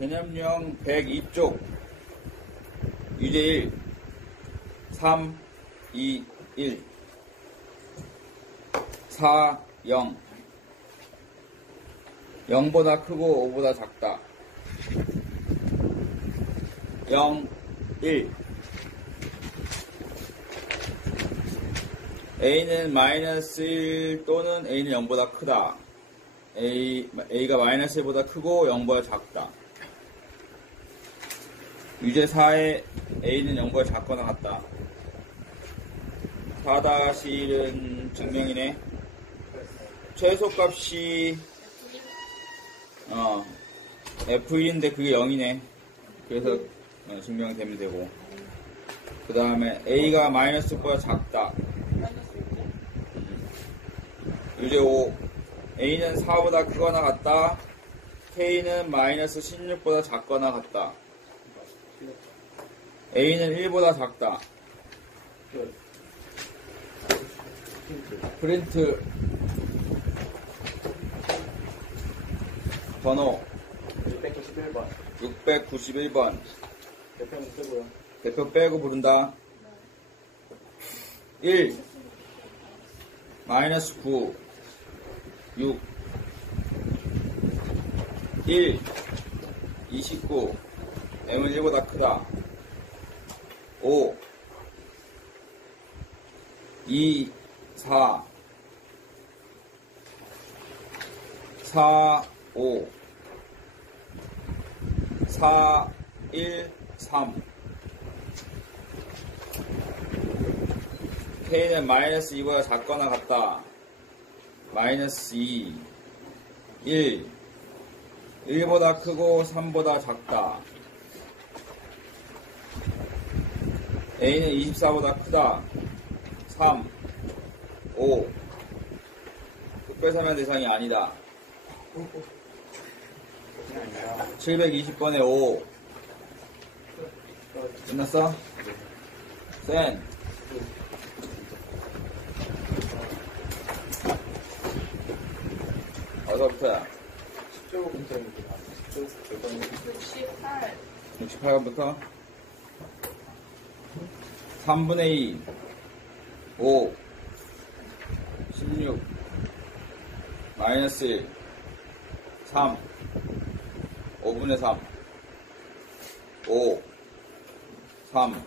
개념형 102쪽 유제 1 3, 2, 1 4, 0 0보다 크고 5보다 작다 0, 1 A는 마이너스 1 또는 A는 0보다 크다 A가 마이너스 1보다 크고 0보다 작다 유제 4에 A는 0보다 작거나 같다 4-1은 증명이네 최소값이 F1인데 그게 0이네 그래서 증명이 되면 되고 그 다음에 A가 마이너스 6보다 작다 유제 5 A는 4보다 크거나 같다 K는 마이너스 16보다 작거나 같다 A는 1보다 작다 프린트 번호 691번 691번 대표는 쓰고요. 대표 빼고 부른다 1 마이너스 9 6 1 29 M은 1보다 크다 5 2 4 4 5 4 1 3 K는 마이너스 2보다 작거나 같다 마이너스 2 1 1보다 크고 3보다 작다 A는 24보다 크다 3 5 특별사면 대상이 아니다 720번에 5 끝났어? 센 어디서부터야? 10제곱분짜리입니다. 68. 68번부터 3분의 2 5 16 마이너스 1 3 5분의 3 5 3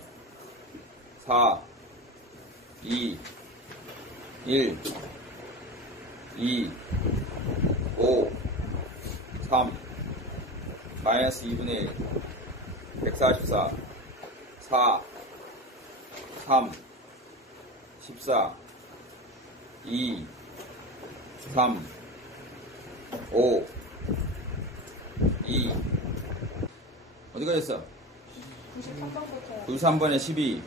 4 2 1 2 5 3 마이너스 2분의 1 144 4 3 14 2 3 5 2 어디가 됐어? 93번부터 93번에 12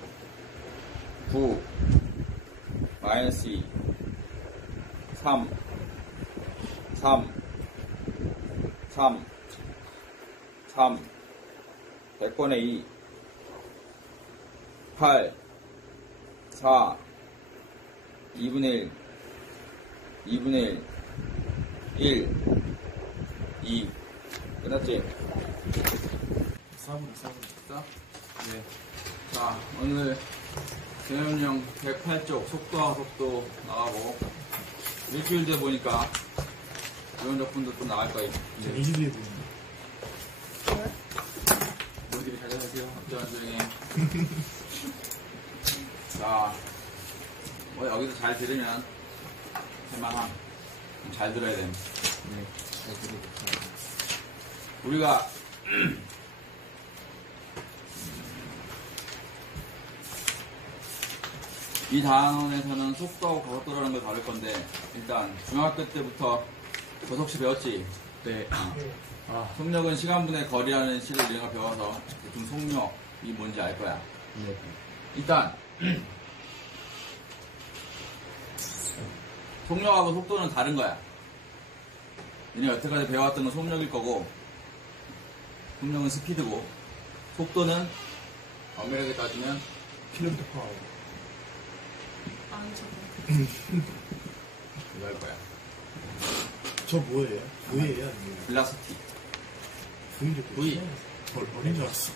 9 마이너스 2 3 3 3 3 100번에 2 8 4 2분의 1 2분의 1 2 끝났지? 4분. 됐어? 네. 자, 오늘 개념형 108쪽 속도와 속도 나가고 일주일 뒤에 보니까 이런 적분도 좀 나갈 거예요. 20일 분. 우리들이 잘 자세요. 걱정한 조용히. 자, 뭐 여기서 잘 들으면 할만함. 잘 들어야 돼. 네. 잘 들어볼게요. 우리가 이 단원에서는 속도하고 가속도라는 걸 다룰 건데 일단 중학교 때부터 고속시 배웠지? 네. 속력은 시간분의 거리라는 시를 우리가 배워서 대충 속력이 뭔지 알 거야. 네. 일단 속력하고 속도는 다른 거야. 얘네 여태까지 배워왔던 건 속력일 거고 속력은 스피드고 속도는 엄밀하게 따지면 킬로미터 퍼 아워. 안 쳐. 이거 할 거야. 저 뭐예요? 뭐예요? velocity. V. 어린 줄 알았어.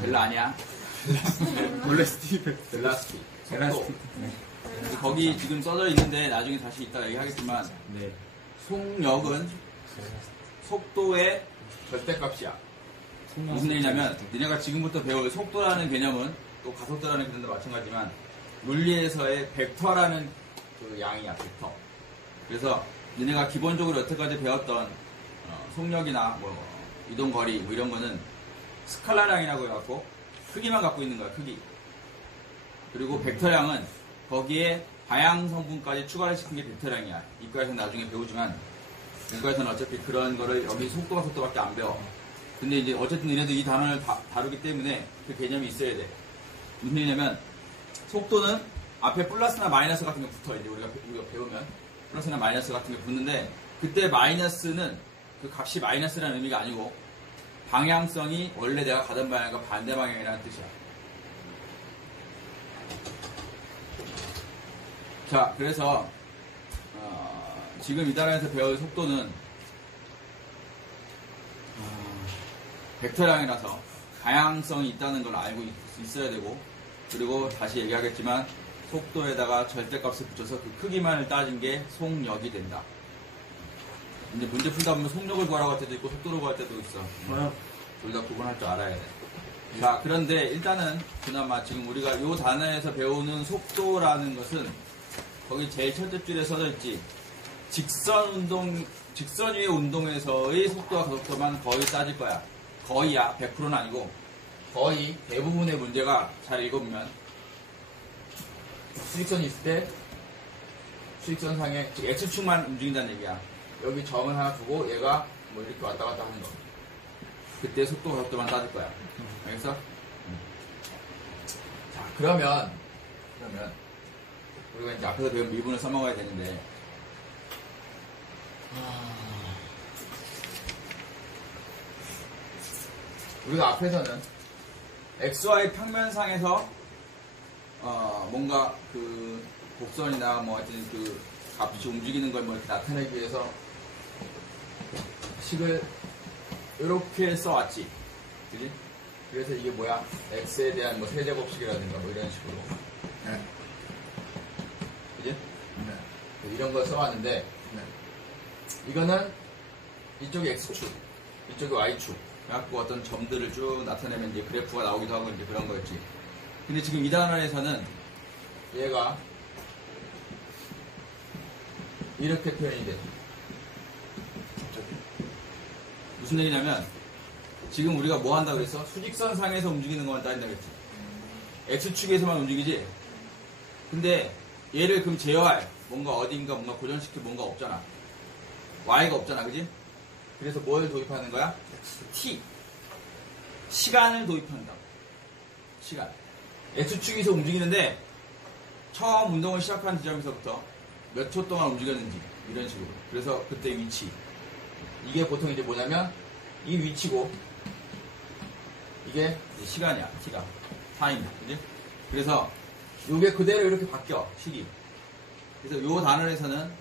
벨라 아니야. 블레스티브. 벨라스티. 속도. 네. 거기 지금 써져 있는데 나중에 다시 이따 얘기하겠지만 네. 속력은 속도의 절대값이야. 무슨 얘기냐면 니네가 지금부터 배울 속도라는 개념은 또 가속도라는 개념도 마찬가지지만 물리에서의 벡터라는 그 양이야. 벡터. 그래서 니네가 기본적으로 여태까지 배웠던 속력이나 뭐 이동거리 뭐 이런 거는 스칼라량이라고 해갖고 크기만 갖고 있는 거야. 크기. 그리고 벡터량은 거기에 방향 성분까지 추가를 시킨 게 벡터량이야. 이과에서는 나중에 배우지만 이과에서는 어차피 그런 거를 여기 속도가 속도밖에 안 배워. 근데 이제 어쨌든 얘네도 이 단어를 다루기 때문에 그 개념이 있어야 돼. 무슨 얘기냐면 속도는 앞에 플러스나 마이너스 같은 게 붙어. 이제 우리가 배우면 플러스나 마이너스 같은 게 붙는데 그때 마이너스는 그 값이 마이너스라는 의미가 아니고 방향성이 원래 내가 가던 방향과 반대 방향이라는 뜻이야. 자, 그래서 지금 이 단어에서 배울 속도는 벡터량이라서 다양성이 있다는 걸 알고 있어야 되고, 그리고 다시 얘기하겠지만 속도에다가 절대값을 붙여서 그 크기만을 따진 게 속력이 된다. 이제 문제 풀다 보면 속력을 구하라고 할 때도 있고 속도를 구할 때도 있어. 둘 다 구분할 줄 알아야 돼. 자, 그런데 일단은 그나마 지금 우리가 이 단어에서 배우는 속도라는 것은 거기 제일 첫째 줄에 써져 있지. 직선 위의 운동에서의 속도와 가속도만 거의 따질 거야. 거의야. 100%는 아니고 거의 대부분의 문제가 잘 읽어보면 수직선이 있을 때 수직선 상에 X축만 움직인다는 얘기야. 여기 점을 하나 두고 얘가 뭐 이렇게 왔다 갔다 하는 거. 그때 속도와 가속도만 따질 거야. 알겠어? 자, 그러면 우리가 이제 앞에서 배운 미분을 써먹어야 되는데 우리가 앞에서는 XY 평면상에서 뭔가 그 곡선이나 뭐 하여튼 그 값이 움직이는 걸 뭐 이렇게 나타내기 위해서 식을 이렇게 써왔지. 그지? 그래서 이게 뭐야? X에 대한 뭐 세제곱식이라든가 뭐 이런 식으로. 네. 그지? 네. 이런 걸 써왔는데 네. 이거는 이쪽이 X축, 이쪽이 Y축. 그래갖고 어떤 점들을 쭉 나타내면 이제 그래프가 나오기도 하고 이제 그런 거였지. 근데 지금 이 단원에서는 얘가 이렇게 표현이 돼. 무슨 얘기냐면 지금 우리가 뭐 한다고 그랬어? 수직선 상에서 움직이는 것만 따진다고 그랬지. X축에서만 움직이지. 근데 얘를 그럼 제어할 뭔가 어딘가 뭔가 고정시킬 뭔가 없잖아. Y가 없잖아. 그지? 그래서 뭘 도입하는 거야? T. 시간을 도입한다고. 시간. X축에서 움직이는데 처음 운동을 시작한 지점에서부터 몇 초 동안 움직였는지 이런 식으로. 그래서 그때 위치. 이게 보통 이제 뭐냐면 이 위치고 이게 이제 시간이야. T가. 타임. 그지? 그래서 요게 그대로 이렇게 바뀌어. 식이. 그래서 요 단원에서는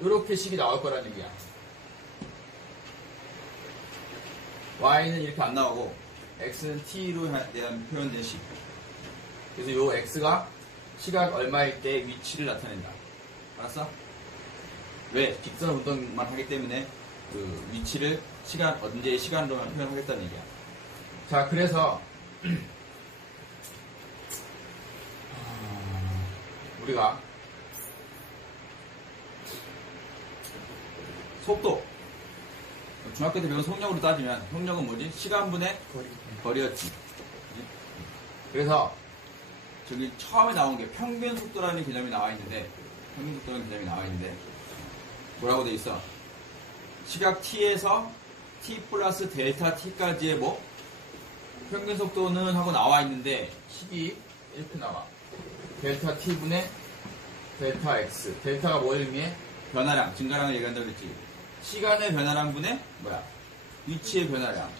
이렇게 식이 나올 거라는 얘기야. Y는 이렇게 안 나오고 X는 T로 대한 표현된 식. 그래서 요 X가 시각 얼마일 때 위치를 나타낸다. 알았어? 왜? 직선 운동만 하기 때문에 그 위치를 시간, 언제의 시간으로만 표현하겠다는 얘기야. 자, 그래서 우리가 속도 중학교 때 배운 속력으로 따지면 속력은 뭐지? 시간분의 거리였지. 그래서 저기 처음에 나온 게 평균 속도라는 개념이 나와 있는데 뭐라고 돼 있어? 시각 t에서 t 플러스 델타 t까지의 뭐 평균 속도는 하고 나와 있는데 식이 이렇게 나와. 델타 t분의 델타 x. 델타가 뭘 의미해? 변화량, 증가량을 얘기한다고 그랬지. 시간의 변화량분의 뭐야? 위치의 변화량.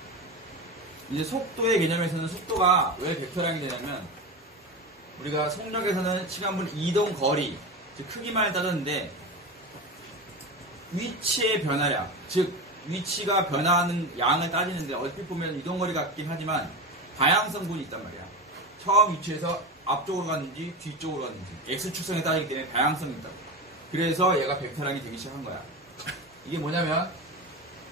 이제 속도의 개념에서는 속도가 왜 벡터량이 되냐면 우리가 속력에서는 시간분 이동 거리, 즉 크기만을 따졌는데 위치의 변화량, 즉 위치가 변화하는 양을 따지는데 얼핏 보면 이동거리 같긴 하지만 다양성분이 있단 말이야. 처음 위치에서 앞쪽으로 갔는지 뒤쪽으로 갔는지 X축성에 따르기 때문에 다양성이 있다고. 그래서 얘가 벡터량이 되기 시작한 거야. 이게 뭐냐면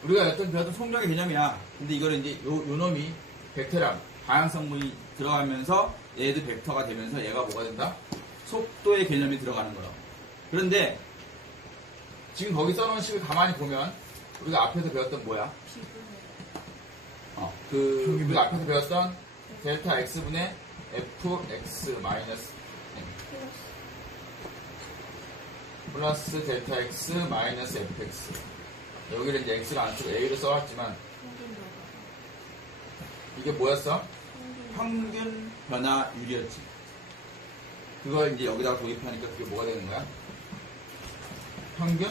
우리가 배웠던 속력의 개념이야. 근데 이거를 이제 요 놈이 벡터량, 다양성분이 들어가면서 얘도 벡터가 되면서 얘가 뭐가 된다? 속도의 개념이 들어가는 거라고. 그런데 지금 거기 써놓은 식을 가만히 보면 우리가 앞에서 배웠던 뭐야? 우리가 앞에서 배웠던 델타 x분의 fx 마이너스 n 플러스 델타 x 마이너스 fx. 여기를 이제 x를 안 쓰고 a로 써왔지만 이게 뭐였어? 평균 변화율이었지. 그걸 이제 여기다가 도입하니까 그게 뭐가 되는 거야? 평균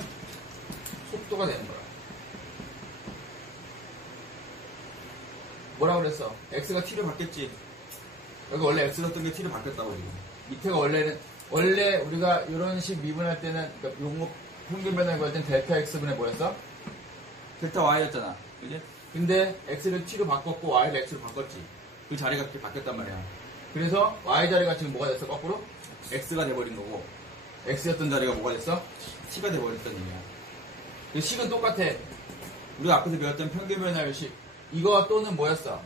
속도가 되는 거야. 뭐라고 그랬어? x가 t로 바뀌었지. 여기 원래 x였던 게 t로 바뀌었다고 지금. 밑에가 원래 우리가 이런 식 미분할 때는 그러니까 요거 평균 변화를 구할 때는 델타 x분의 뭐였어? 델타 y였잖아. 그지? 근데 x를 t로 바꿨고 y를 x로 바꿨지. 그 자리가 그렇게 바뀌었단 말이야. 그래서 y 자리가 지금 뭐가 됐어? 거꾸로? x가 돼버린 거고 x였던 자리가 뭐가 됐어? t가 돼버렸던 얘기야. 그 식은 똑같아. 우리가 앞에서 배웠던 평균 변화율 식. 이거 또는 뭐였어?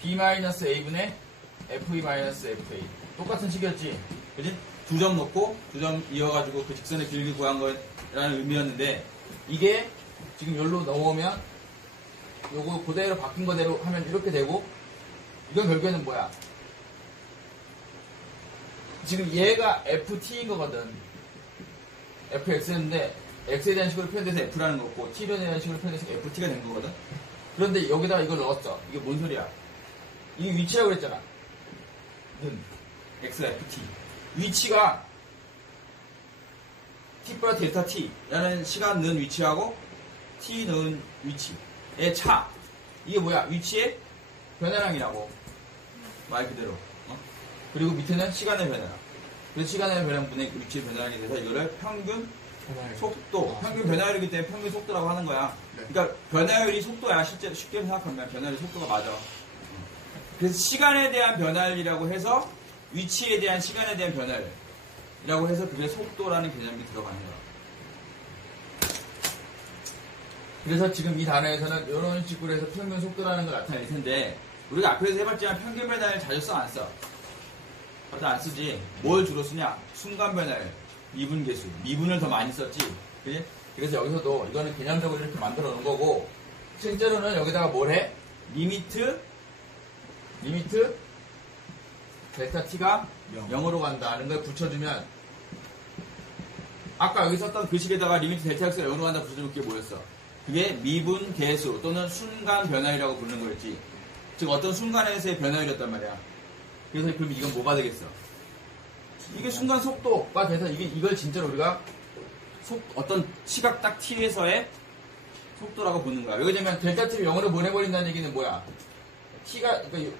b-a분의 f2-fa. 똑같은 식이었지. 그지? 두 점 넣고 두 점 이어가지고 그 직선의 길기 구한 거라는 의미였는데 이게 지금 여기로 넘어오면 요거 그대로 바뀐 거대로 하면 이렇게 되고 이건 결국에는 뭐야? 지금 얘가 ft인 거거든. fx였는데 x에 대한 식으로 표현돼서 f라는 거고 t에 대한 식으로 표현돼서 ft가 된 거거든. 그런데 여기다가 이걸 넣었어. 이게 뭔 소리야? 이게 위치라고 그랬잖아. 는 x가 ft. 위치가 t 플러스 델타 t라는 시간 는 위치하고 t 는 위치의 차. 이게 뭐야? 위치의 변화량이라고. 말 그대로. 그리고 밑에는 시간의 변화량. 그래서 시간의 변화량분의 위치의 변화량이 돼서 이거를 평균 속도, 평균 변화율이기 때문에 평균 속도라고 하는 거야. 네. 그러니까 변화율이 속도야. 실제로 쉽게 생각하면 변화율이 속도가 맞아. 그래서 시간에 대한 변화율이라고 해서 위치에 대한 시간에 대한 변화율이라고 해서 그게 속도라는 개념이 들어가는 거야. 그래서 지금 이 단어에서는 이런 식으로 해서 평균 속도라는 걸 나타낼 텐데 우리가 앞에서 해봤지만 평균 변화율 자주 써 안 써? 다 안 쓰지. 뭘 주로 쓰냐? 순간 변화율, 미분 계수, 미분을 더 많이 썼지. 그치? 그래서 여기서도 이거는 개념적으로 이렇게 만들어 놓은 거고 실제로는 여기다가 뭘 해? 리미트 델타 t가 0으로 간다는 걸 붙여주면 아까 여기 썼던 그 식에다가 리미트 델타 x가 0으로 간다 붙여주면 그게 뭐였어? 그게 미분 계수 또는 순간 변화율이라고 부르는 거였지. 즉 어떤 순간에서의 변화율이었단 말이야. 그래서 그럼 이건 뭐가 되겠어? 이게 순간 속도가 돼서 이걸 진짜로 우리가 어떤 시각 딱 t에서의 속도라고 보는 거야. 여기 되면 델타 t를 0으로 보내버린다는 얘기는 뭐야? t가 그러니까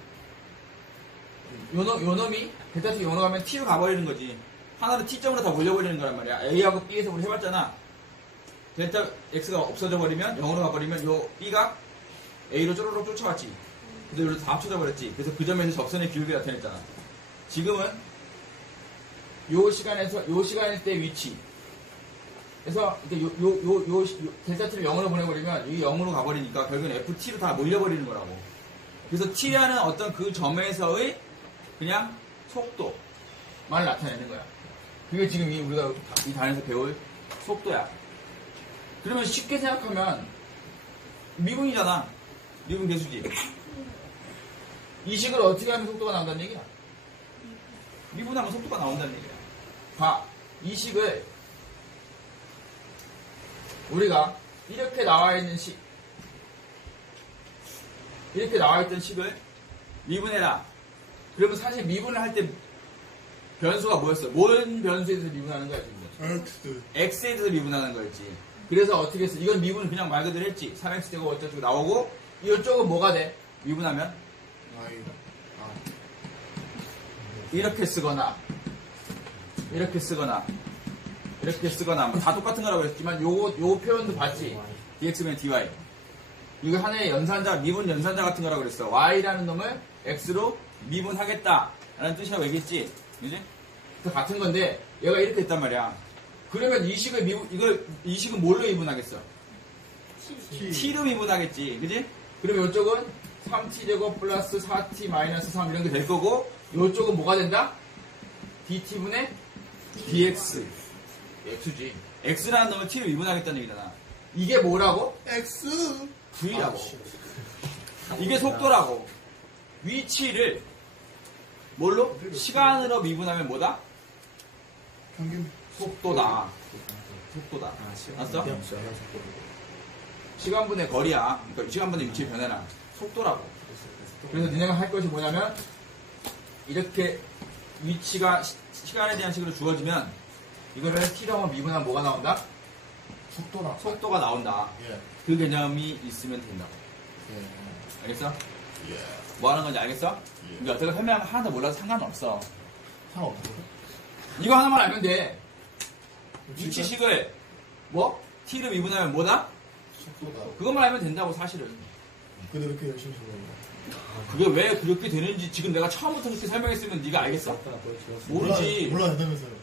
요 놈이 델타 t 0으로 가면 t로 가버리는 거지. 하나로 t점으로 다 몰려버리는 거란 말이야. a하고 b에서 우리 해봤잖아. 델타 x가 없어져 버리면 0으로 가버리면 요 b가 a로 쪼르륵 쫓아왔지. 근데 여기로 다 합쳐져 버렸지. 그래서 그 점에서 접선의 기울기 나타냈잖아. 지금은 요 시간일 때 위치. 그래서 요 델타 t를 0으로 보내버리면 이게 0으로 가버리니까 결국엔 ft로 다 몰려버리는 거라고. 그래서 t라는 어떤 그 점에서의 그냥 속도만 나타내는 거야. 그게 지금 우리가 이 단에서 배울 속도야. 그러면 쉽게 생각하면 미분이잖아. 미분 계수지. 이 식을 어떻게 하면 속도가 나온다는 얘기야? 미분하면 속도가 나온다는 얘기야. 봐. 이 식을 우리가 이렇게 나와 있는 이렇게 나와 있던 식을 미분해라. 그러면 사실 미분을 할 때 변수가 뭐였어? 뭔 변수에 대해서 미분하는 거야, 지금? x에 대해서 미분하는 거였지. 그래서 어떻게 했어? 이건 미분을 그냥 말 그대로 했지. 3x제곱 어쩌고 나오고, 이쪽은 뭐가 돼? 미분하면? 이렇게 쓰거나, 이렇게 쓰거나, 이렇게 쓰거나, 다 똑같은 거라고 했지만, 요 표현도 봤지? dx면 dy. 이거 하나의 연산자, 미분 연산자 같은 거라고 그랬어. y라는 놈을 x로 미분하겠다 라는 뜻이라고 얘기했지. 그지? 그 같은 건데 얘가 이렇게 했단 말이야. 그러면 이 식을 이 식은 뭘로 미분하겠어? t로 미분하겠지. 그지? 그러면 이쪽은 3t제곱 플러스 4t 마이너스 3 이런 게 될 거고 이쪽은 뭐가 된다? dt분의 dx. x지. x라는 놈을 t로 미분하겠다는 얘기잖아. 이게 뭐라고? X. v라고. 이게 속도라고. 위치를 뭘로? 시간으로 미분하면 뭐다? 평균. 속도다. 속도다. 알았어? 시간분의 거리야. 그러니까 시간분의 위치의 변화나 속도라고. 그래서 니네가 할 것이 뭐냐면 이렇게 위치가 시간에 대한 식으로 주어지면 이거를 t로 한번 미분하면 뭐가 나온다? 속도라. 속도가 나온다. 예. 그 개념이 있으면 된다고. 예. 알겠어? 예. 뭐 하는 건지 알겠어? 예. 이게 어떻게 설명 하나도 몰라도 상관없어. 상관없어. 이거 하나만 알면 돼. 위치식을 뭐? t로 미분하면 뭐다? 속도다. 그것만 알면 된다고 사실은. 근데 왜 이렇게 열심히 적어요? 그게 왜 그렇게 되는지 지금 내가 처음부터 그렇게 설명했으면 네가 알겠어? 모르지. 몰라야 되면서요.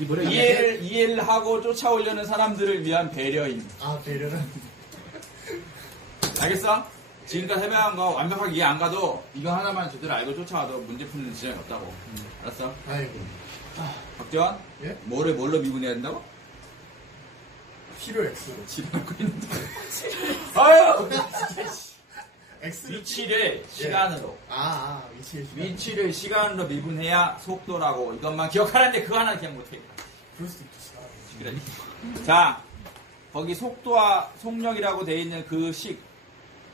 이해를 하고 쫓아오려는 사람들을 위한 배려임. 아, 배려는? 알겠어? 지금까지 설명한 거 완벽하게 이해 안 가도 이거 하나만 제대로 알고 쫓아와도 문제 푸는 지점이 없다고. 알았어? 아이고. 박재환? 예? 뭐를 뭘로 미분해야 된다고? P를 X로. 지랄하고 있는데. 아유! X를. 위치를 시간으로. 위치를 시간. 시간으로 미분해야 속도라고. 이것만 기억하라는데 그거 하나 그냥 못해. 그럴 수도 있겠어. 그래. 자, 거기 속도와 속력이라고 돼 있는 그 식.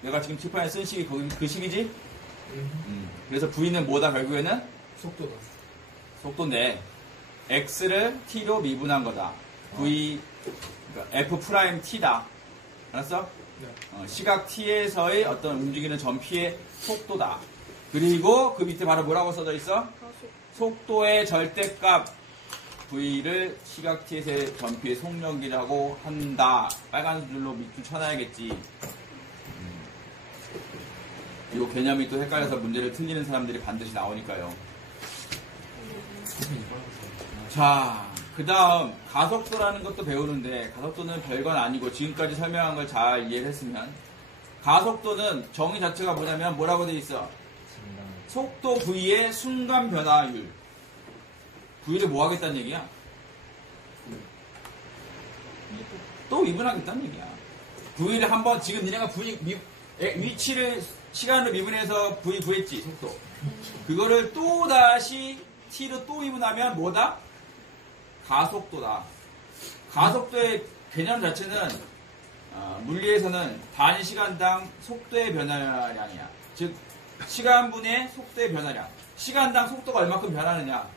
내가 지금 칠판에 쓴 식이 거기 그 식이지? 그래서 V는 뭐다 결국에는? 속도다. 속도인데 X를 T로 미분한 거다. V, 그러니까 F' T다. 알았어? 네. 시각 T에서의 어떤 움직이는 점 P의 속도다. 그리고 그 밑에 바로 뭐라고 써져 있어? 속도의 절대값 V를 시각 T에서의 점 P의 속력이라고 한다. 빨간 줄로 밑줄 쳐놔야겠지. 이 개념이 또 헷갈려서 문제를 틀리는 사람들이 반드시 나오니까요. 자, 그 다음 가속도라는 것도 배우는데 가속도는 별건 아니고 지금까지 설명한 걸 잘 이해를 했으면 가속도는 정의 자체가 뭐냐면 뭐라고 돼 있어? 속도 V의 순간 변화율. V를 뭐 하겠다는 얘기야? 또 미분하겠다는 얘기야. V를 한번 지금 니네가 위치를 시간으로 미분해서 V 구했지, 속도. 그거를 또 다시 T로 또 미분하면 뭐다? 가속도다. 가속도의 개념 자체는 물리에서는 단시간당 속도의 변화량이야. 즉 시간분의 속도의 변화량. 시간당 속도가 얼마큼 변하느냐.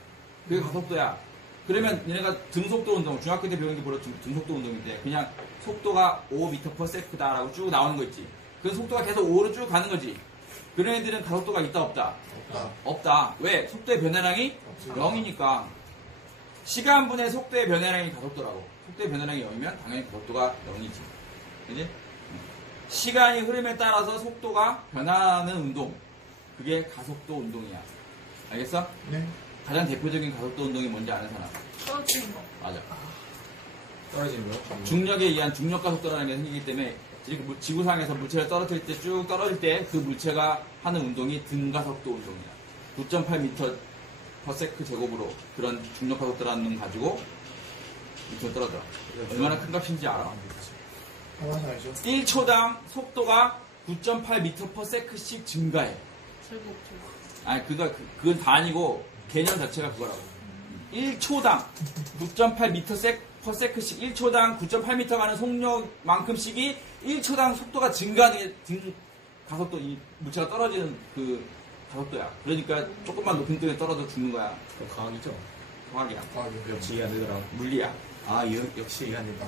그게 가속도야. 그러면 얘네가 등속도 운동, 중학교 때 배운 게 바로 등속도 운동인데 그냥 속도가 5m/s다라고 쭉 나오는 거 있지. 그 속도가 계속 5로 쭉 가는 거지. 그런 애들은 가속도가 있다 없다? 없다. 왜? 속도의 변화량이 0이니까. 시간분의 속도의 변화량이 가속도라고. 속도의 변화량이 0이면 당연히 가속도가 0이지. 그지? 시간이 흐름에 따라서 속도가 변하는 운동. 그게 가속도 운동이야. 알겠어? 네. 가장 대표적인 가속도 운동이 뭔지 아는 사람? 떨어지는 거. 맞아. 떨어지는 거요? 중력에 의한 중력 가속도라는 게 생기기 때문에 지구상에서 물체를 떨어뜨릴 때 쭉 떨어질 때 그 물체가 하는 운동이 등가속도 운동이야. 9.8m/s 제곱으로 그런 중력 가속도라는 놈 가지고 밑으로 떨어져. 얼마나 큰 값인지 알아? 하나는 알죠? 1초당 속도가 9.8m/s씩 증가해. 제곱. 아니 그건 다 아니고 개념 자체가 그거라고. 1초당 9.8m/s씩 1초당 9.8m 가는 속력만큼씩이 1초당 속도가 증가하는 게 가속도, 이 물체가 떨어지는 그 가속도야. 그러니까 조금만 높은 쪽에 떨어져 죽는 거야. 과학이죠? 과학이야. 역시 이해 안 되더라고. 물리야. 아, 역시 이해 안 된다.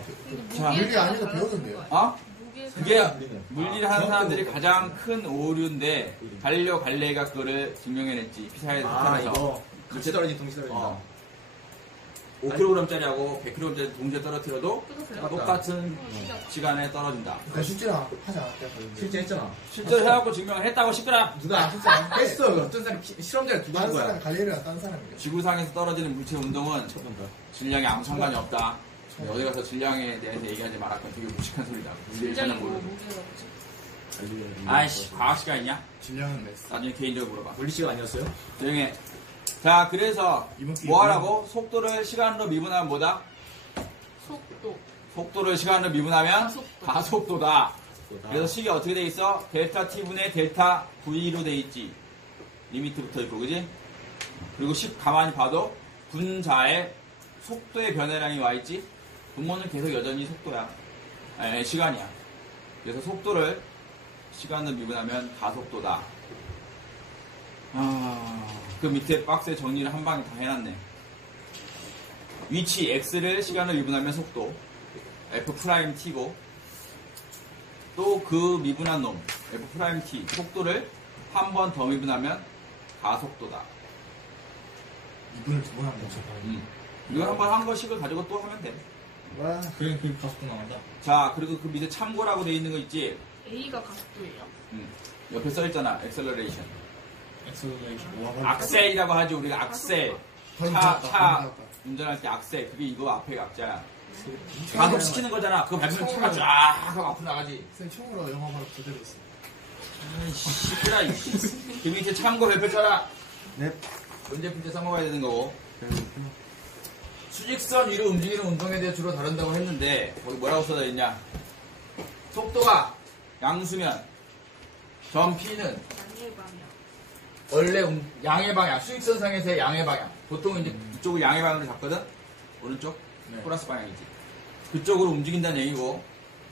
자, 물리 아니도 배우던데요. 어? 무게에서 그게 우리는. 물리를 하는 사람들이 가장 큰 오류인데 갈릴레오 갈릴레이가 그거를 증명해냈지. 피사에서 아, 나타나서. 이거 같이 떨어진 동시 떨어진다. 5kg짜리하고 100kg짜리 동시에 떨어뜨려도 뜯었어요? 똑같은 신기하다. 시간에 떨어진다. 그러니까 실제로 하자. 실제 했잖아. 실제로 해갖고 증명을 했다고 시끄라. 누가 실제 안 했어. 어떤 사람 실험자를 두고 다른 한 거야. 사람 갈리레가 다른 사람이에요. 지구상에서 떨어지는 물체 운동은 쳐본다. 질량에 아무 상관이 없다. 근데 어디 가서 질량에 대해서 얘기하지 말았건 되게 무식한 소리다. 우리들이 전혀 굉장히 모르고. 무게가 없지. 아이씨, 과학 시간 있냐? 질량은 냈어. 나중에 개인적으로 물어봐. 물리시가 아니었어요? 조용해. 자, 그래서 이번 기회에 뭐 하라고? 속도를 시간으로 미분하면 뭐다? 속도. 속도를 시간으로 미분하면 가속도. 가속도다. 그래서 식이 어떻게 돼 있어? 델타 t분의 델타 v로 돼 있지. 리미트 붙어 있고, 그지? 그리고 식 가만히 봐도 분자의 속도의 변화량이 와 있지. 분모는 계속 여전히 속도야. 아니, 시간이야. 그래서 속도를 시간으로 미분하면 가속도다. 그 밑에 박스에 정리를 한 방에 다 해놨네. 위치 x를 시간으로 미분하면 속도 f't고 또 그 미분한 놈 f't 속도를 한 번 더 미분하면 가속도다. 이분을 두 번 하면 되죠. 이거 한 번 한 거씩을 가지고 또 하면 돼. 와. 그래, 그 가속도 나간다. 자, 그리고 그 밑에 참고라고 돼 있는 거 있지. A가 가속도예요. 옆에 써 있잖아. acceleration. 엑셀레이션. 악셀이라고 하죠. 우리가 악셀. 방금 차 배웠다. 운전할 때 악셀. 그게 이거 앞에 악자야. 가속시키는 거잖아. 그거 밟으면 차가 쫙 하고 앞으로 나가지. 선생님 처음으로 영어 바로 그대로 했어. 아이씨, 시끄라, 이씨. 그 밑에 참고 별표 쳐라. 네. 문제 풀 때 써먹어야 되는 거고. 수직선 위로 움직이는 운동에 대해 주로 다룬다고 했는데, 거기 뭐라고 써져 있냐. 속도가 양수면, 점 P는 양의 방향. 원래 양의 방향, 수직선상에서의 양의 방향. 보통 이제 이쪽을 양의 방향으로 잡거든? 오른쪽? 네. 플러스 방향이지. 그쪽으로 움직인다는 얘기고,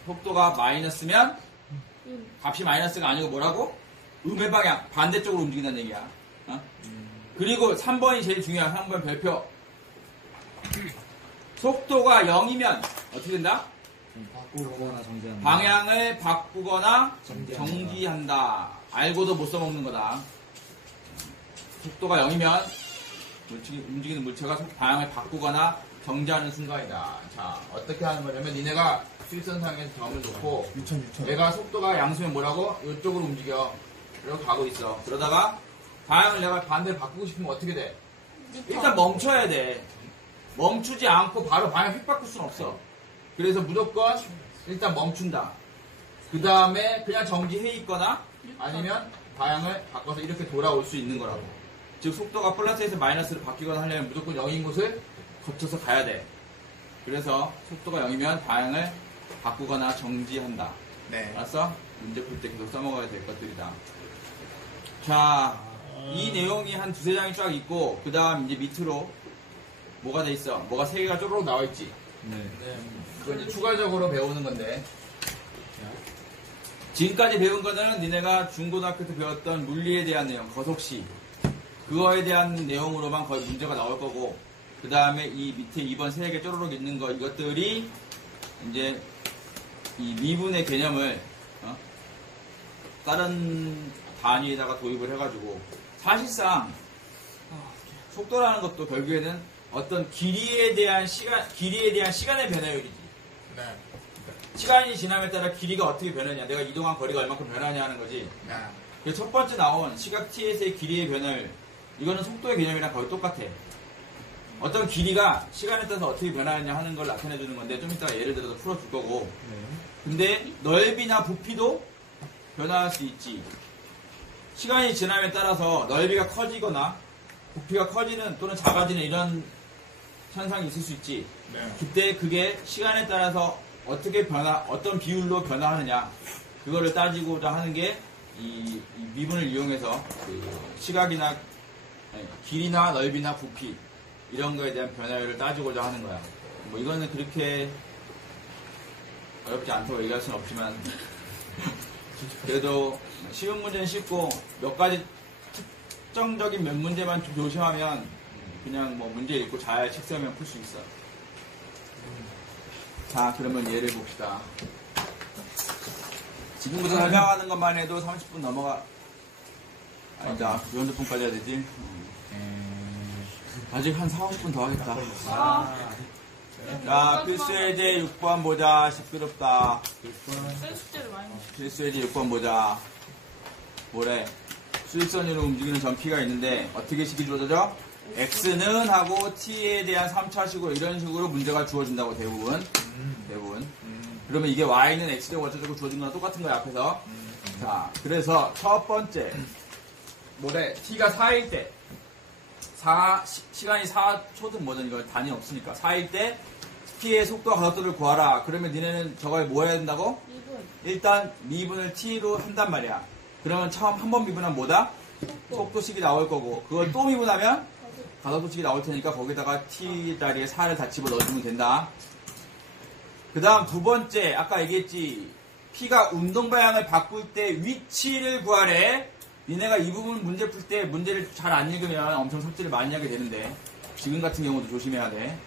속도가 마이너스면, 값이 마이너스가 아니고 뭐라고? 음의 방향, 반대쪽으로 움직인다는 얘기야. 어? 그리고 3번이 제일 중요한 3번 별표. 속도가 0이면 어떻게 된다? 바꾸거나 정지한다. 방향을 바꾸거나 정지한다. 정지한다. 알고도 못 써먹는 거다. 속도가 0이면 움직이는 물체가 방향을 바꾸거나 정지하는 순간이다. 자, 어떻게 하는 거냐면 니네가 수직선상에서 점을 놓고 유천. 내가 속도가 양수면 뭐라고? 이쪽으로 움직여. 이렇게 가고 있어. 그러다가 방향을 내가 반대로 바꾸고 싶으면 어떻게 돼? 일단 멈춰야 돼. 멈추지 않고 바로 방향 휙 바꿀 수는 없어. 그래서 무조건 일단 멈춘다. 그 다음에 그냥 정지해 있거나 아니면 방향을 바꿔서 이렇게 돌아올 수 있는 거라고. 즉 속도가 플러스에서 마이너스로 바뀌거나 하려면 무조건 0인 곳을 거쳐서 가야 돼. 그래서 속도가 0이면 방향을 바꾸거나 정지한다. 네. 알았어? 문제 풀 때 계속 써먹어야 될 것들이다. 자, 이 내용이 한 두세 장이 쫙 있고, 그 다음 이제 밑으로 뭐가 돼 있어? 뭐가 세 개가 쪼르륵 나와 있지? 네. 그거 이제 추가적으로 배우는 건데. 지금까지 배운 거는 니네가 중고등학교 때 배웠던 물리에 대한 내용, 거속시. 그거에 대한 내용으로만 거의 문제가 나올 거고, 그 다음에 이 밑에 2번 세 개 쪼르륵 있는 거, 이것들이 이제 이 미분의 개념을 다른 단위에다가 도입을 해가지고 사실상 속도라는 것도 결국에는 어떤 길이에 대한 시간의 변화율이지. 네. 시간이 지남에 따라 길이가 어떻게 변하냐, 내가 이동한 거리가 얼마큼 변하냐 하는 거지. 네. 그래서 첫 번째 나온 시각 t에서의 길이의 변화율, 이거는 속도의 개념이랑 거의 똑같아. 어떤 길이가 시간에 따라서 어떻게 변하느냐 하는 걸 나타내주는 건데, 좀 이따가 예를 들어서 풀어줄 거고. 근데 넓이나 부피도 변화할 수 있지. 시간이 지남에 따라서 넓이가 커지거나 부피가 커지는 또는 작아지는 이런 현상이 있을 수 있지. 네. 그때 그게 시간에 따라서 어떻게 어떤 비율로 변화하느냐, 그거를 따지고자 하는 게 이 미분을 이용해서 그 시각이나 길이나 넓이나 부피 이런 거에 대한 변화율을 따지고자 하는 거야. 뭐 이거는 그렇게 어렵지 않다고 얘기할 수는 없지만 그래도 쉬운 문제는 쉽고 몇 가지 특정적인 몇 문제만 좀 조심하면 그냥 뭐 문제 읽고 잘 책 세우면 풀 수 있어. 자, 그러면 예를 봅시다. 지금부터 설명하는 것만 해도 30분 넘어가. 아니다, 그 정도뿐까지 해야 되지. 아직 한 4, 50분 더 하겠다. 아, 자, 필수 예제 6번 보자. 시끄럽다. 셀 숙제를 많이 했어. 필수 예제 6번 보자. 뭐래? 수직선으로 움직이는 점피가 있는데 어떻게 식이 주어져죠? x는 하고 t에 대한 3차식으로 이런 식으로 문제가 주어진다고 대부분. 그러면 이게 y는 x제곱 어쩌고 주어진 거랑 똑같은 거야 앞에서. 자, 그래서 첫 번째 뭐래? t가 4일 때 시간이 4초든 뭐든 이거 단위 없으니까 4일 때 t의 속도와 가속도를 구하라. 그러면 니네는 저거에 뭐 해야 된다고? 2분. 일단 미분을 t로 한단 말이야. 그러면 처음 한 번 미분하면 뭐다? 속도식이 나올 거고 그걸 또 미분하면 가속도식이 나올 테니까 거기다가 t 자리에 4를 다 집어 넣어주면 된다. 그 다음 두 번째 아까 얘기했지. p가 운동 방향을 바꿀 때 위치를 구하래. 니네가 이 부분 문제 풀 때 문제를 잘 안 읽으면 엄청 삭제를 많이 하게 되는데 지금 같은 경우도 조심해야 돼.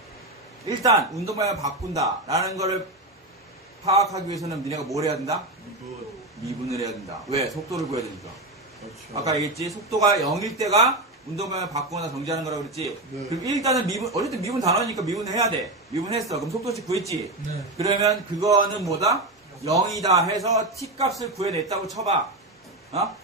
일단 운동 방향을 바꾼다 라는 거를 파악하기 위해서는 니네가 뭘 해야 된다? 미분을 해야 된다. 왜? 속도를 구해야 되니까. 그렇죠. 아까 얘기했지? 속도가 0일 때가 운동 방향을 바꾸거나 정지하는 거라고 그랬지? 네. 그럼 일단은 미분, 어쨌든 미분 단어니까 미분을 해야 돼. 미분했어. 그럼 속도식 구했지? 네. 그러면 그거는 뭐다? 0이다 해서 t 값을 구해냈다고 쳐봐. 어?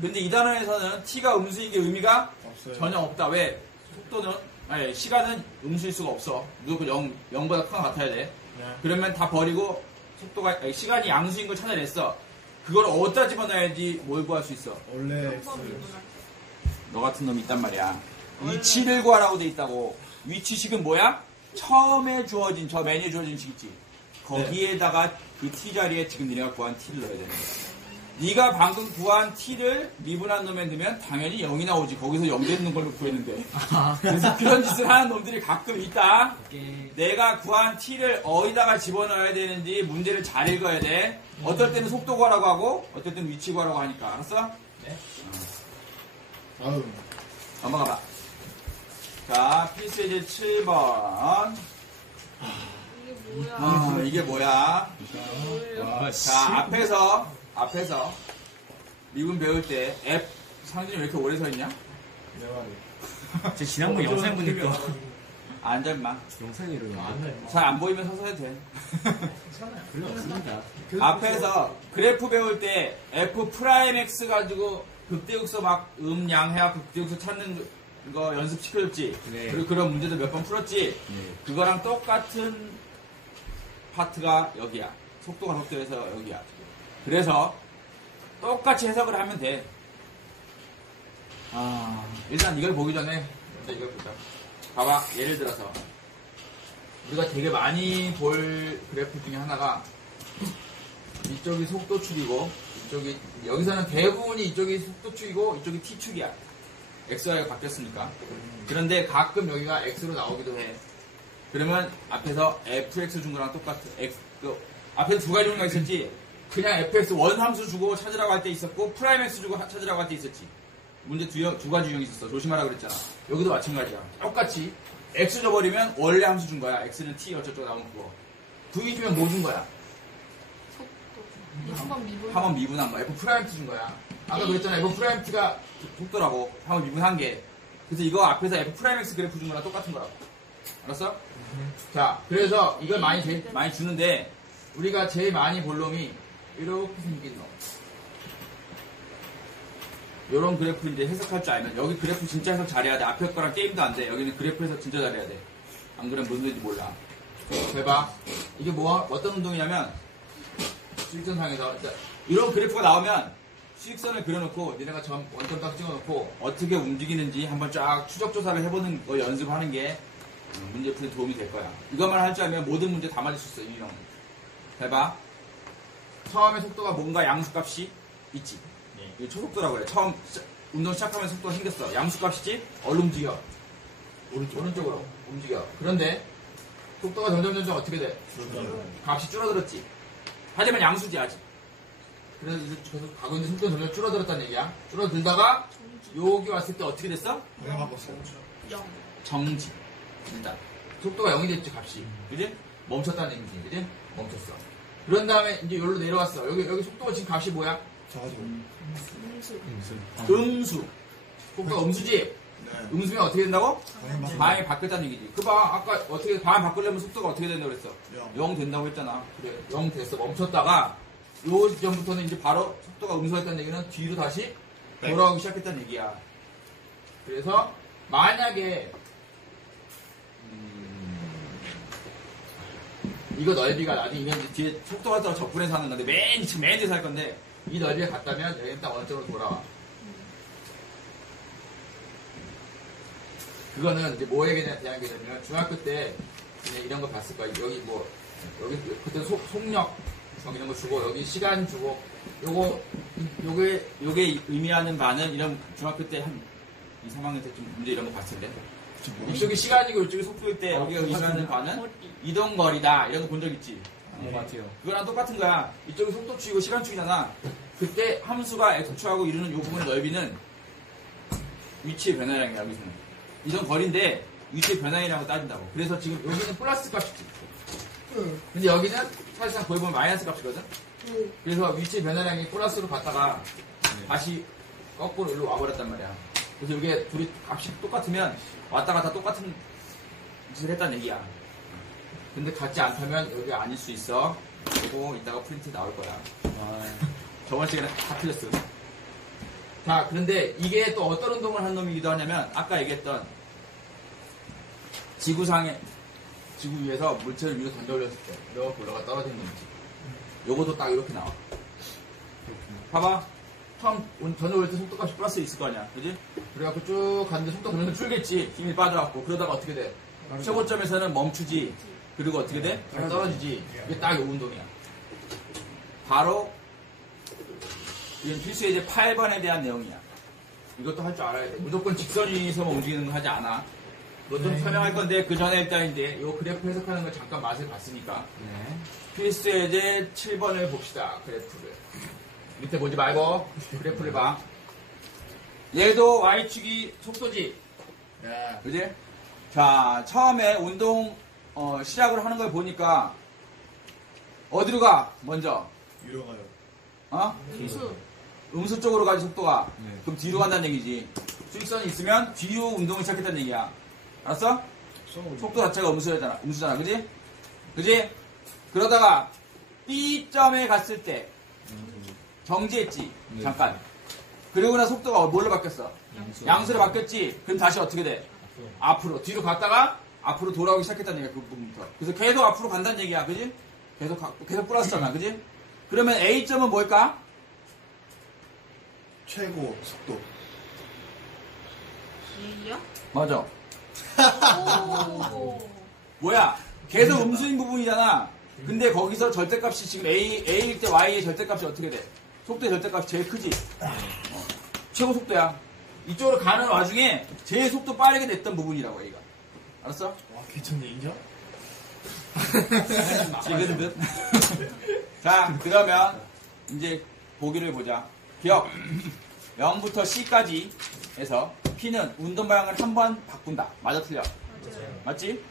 근데 이 단어에서는 t가 음수인 게 의미가 없어요. 전혀 없다. 왜? 속도는, 아니, 시간은 음수일 수가 없어. 무조건 0보다 큰 거 같아야 돼. 네. 그러면 다 버리고 속도가, 아니, 시간이 양수인 걸 찾아냈어. 그걸 어디다 집어넣어야지 뭘 구할 수 있어? 원래 한번 X. 미분할. 너 같은 놈이 있단 말이야. 위치를 구하라고 돼 있다고. 위치식은 뭐야? 처음에 주어진, 저 메뉴에 주어진 식 있지? 거기에다가 그 t 자리에 지금 니네가 구한 t를 넣어야 되는 거야. 네가 방금 구한 t를 미분한 놈에 넣으면 당연히 0이 나오지. 거기서 0 되는 걸로 구했는데. 그래서 그런 짓을 하는 놈들이 가끔 있다. 내가 구한 t를 어디다가 집어넣어야 되는지 문제를 잘 읽어야 돼. 어떨 때는 속도 구하라고 하고 어떨 때는 위치 구하라고 하니까. 알았어? 다음. 넘어가 봐. 자, 필수 예제 7번. 이게 뭐야? 이게 뭐야? 뭐예요? 자, 앞에서 미분 배울 때 F 상준이 왜 이렇게 오래 서 있냐? 내 말이. 제 지난번 영상 보니까 앉아 임마. 영상이 이러는데. 잘 안 보이면 서서 해도 돼. 별로 없습니다. 앞에서 그래프 배울 때 F 프라임 X 가지고 극대극소 막 양해와 극대극소 찾는 거 연습시켜줬지? 네. 그리고 그런 문제도 몇 번 풀었지? 네. 그거랑 똑같은 파트가 여기야. 속도가 속도에서 여기야. 그래서 똑같이 해석을 하면 돼. 일단 이걸 보기 전에 먼저 이걸 보자. 봐봐. 예를 들어서 우리가 되게 많이 볼 그래프 중에 하나가 이쪽이 속도축이고 이쪽이 여기서는 대부분이 이쪽이 속도축이고 이쪽이 t축이야. xy가 바뀌었으니까. 그런데 가끔 여기가 x로 나오기도 해. 그러면 앞에서 fx 준 거랑 똑같아. 앞에 두 가지 종류가 있었지. 그냥 fx 원함수 주고 찾으라고 할 때 있었고 프라임 x 주고 찾으라고 할 때 있었지. 문제 두 가지 유형이 있었어. 조심하라 그랬잖아. 여기도 마찬가지야. 똑같이 x 줘버리면 원래 함수 준 거야. x는 t 어쩌고 나온 그거. v 주면 뭐 준 거야? 속도. 한번 미분. 한번 미분한 거야. f 프라임 t 준 거야. 아까 그랬잖아. f 프라임 t가 속도라고. 한번 미분한 게. 그래서 이거 앞에서 f 프라임 x 그래프 준 거랑 똑같은 거라고. 알았어? 자, 그래서 이걸 많이 주는데 우리가 제일 많이 볼 놈이 이렇게 생긴 놈. 요런 그래프 이제 해석할 줄 알면 여기 그래프 진짜 해석 잘해야 돼. 앞에 거랑 게임도 안 돼. 여기는 그래프 해석 진짜 잘해야 돼. 안 그러면 무슨 소리인지 몰라. 대박. 이게 어떤 운동이냐면 수직선상에서 이런 그래프가 나오면 수직선을 그려놓고 니네가 원점 딱 찍어놓고 어떻게 움직이는지 한번 쫙 추적 조사를 해보는 거 연습하는 게 문제 풀이에 도움이 될 거야. 이것만 할 줄 알면 모든 문제 다 맞을 수 있어. 이 형. 대박. 처음에 속도가 뭔가 양수값이 있지. 이게 초속도라고 그래. 처음 운동 시작하면 속도가 생겼어. 양수값이지? 얼른 움직여. 오른쪽으로 움직여. 그런데 속도가 점점 어떻게 돼? 값이 줄어들었지. 하지만 양수지 아직. 그래서 계속 가고 있는 속도는 점점 줄어들었다는 얘기야. 줄어들다가 여기 왔을 때 어떻게 됐어? 내가 바꿨어. 0. 정지. 일단 속도가 0이 됐지 값이. 그지? 멈췄다는 얘기지. 그지? 멈췄어. 그런 다음에 이제 여기로 내려왔어. 여기 속도가 지금 값이 뭐야? 저가지고. 음수. 음수. 속도가 음수지? 네. 음수면 어떻게 된다고? 방향 방향이 바뀌었다는 얘기지. 그 봐, 아까 어떻게 방향 바꾸려면 속도가 어떻게 된다고 그랬어? 0. 0 된다고 했잖아. 그래, 0 됐어. 멈췄다가 요 지점부터는 이제 바로 속도가 음수했다는 얘기는 뒤로 다시 돌아오기 시작했다는 얘기야. 그래서 만약에 이거 넓이가 나중에 이건 뒤에 속도가 더 적분해서 하는 건데 맨 뒤에서 할 건데 이 넓이가 같다면 여기 딱 원점으로 돌아와. 그거는 이제 뭐에 대한 개념이냐면 중학교 때 그냥 이런 거 봤을 거야. 여기 여기 그때 속력 이런 거 주고 여기 시간 주고 요게 의미하는 바는 이런 중학교 때 한 2, 3학년 때좀 문제 이런 거 봤을 때 이쪽이 시간이고 이쪽이 속도일 때 여기가 의미하는 바는 이동거리다 이런 거 본 적 있지? 같아요. 그거랑 똑같은 거야. 이쪽이 속도축이고 시간축이잖아. 그때 함수가 x축하고 이루는 이 부분의 넓이는 위치의 변화량이야. 여기서는 이동 거리인데 위치의 변화량이라고 따진다고. 그래서 지금 여기는 플러스 값이지. 근데 여기는 사실상 거의 보면 마이너스 값이거든. 그래서 위치의 변화량이 플러스로 갔다가 다시 거꾸로 일로 와버렸단 말이야. 그래서 이게 둘이 값이 똑같으면 왔다 갔다 똑같은 짓을 했다는 얘기야. 근데 같지 않다면 여기가 아닐 수 있어. 그리고 이따가 프린트 나올 거야. 저번 시간에 다 틀렸어. 자, 그런데 이게 또 어떤 운동을 한 놈이기도 하냐면 아까 얘기했던 지구 위에서 물체를 위로 던져 올렸을 때 이렇게 올라가 떨어지는 놈이지. 요것도 딱 이렇게 나와. 봐봐. 처음 던져 올릴 때 속도값이 플러스 있을 거 아니야. 그지? 그래갖고 쭉 갔는데 속도 점점 줄겠지. 힘이 빠져갖고. 그러다가 어떻게 돼? 최고점에서는 멈추지. 그리고 어떻게 돼? 떨어지지. 이게 딱 요 운동이야. 바로 이건 필수 예제 8번에 대한 내용이야. 이것도 할 줄 알아야 돼. 무조건 직선 위에서만 움직이는 거 하지 않아. 이것 좀 설명할 건데 그 전에 일단 이제 요 그래프 해석하는 걸 잠깐 맛을 봤으니까. 네. 필수 예제 7번을 봅시다. 그래프를. 밑에 보지 말고 그래프를 봐. 얘도 y축이 속도지. 네. 그지? 자, 처음에 운동 시작을 하는 걸 보니까 어디로 가? 먼저 위로 가요. 음수. 음수 쪽으로 가지 속도가. 네. 그럼 뒤로 간다는 얘기지. 수직선이 있으면 뒤로 운동을 시작했다는 얘기야. 알았어? 속도 자체가 음수잖아. 그지? 그지? 그러다가 B점에 갔을 때 정지했지. 네. 잠깐. 그리고 나 속도가 뭘로 바뀌었어? 양수로 바뀌었지. 그럼 다시 어떻게 돼? 앞으로. 뒤로 갔다가 앞으로 돌아오기 시작했다는 얘기야. 그 부분부터. 그래서 계속 앞으로 간다는 얘기야. 그지? 계속 플러스잖아. 그지? 그러면 A점은 뭘까? 최고 속도. A야? 맞아. 오. 뭐야? 계속 음수인 부분이잖아. 근데 거기서 절대값이 지금 A일 때 Y의 절대값이 어떻게 돼? 속도의 절대값이 제일 크지? 최고 속도야. 이쪽으로 가는 와중에 제일 속도 빠르게 냈던 부분이라고, A가. 알았어? 와, 괜찮네, 인정? 찍은 듯. 자, 그러면 이제 보기를 보자. 기억. 0부터 C까지 해서 P는 운동 방향을 한 번 바꾼다. 맞아, 틀려? 맞아요. 맞지?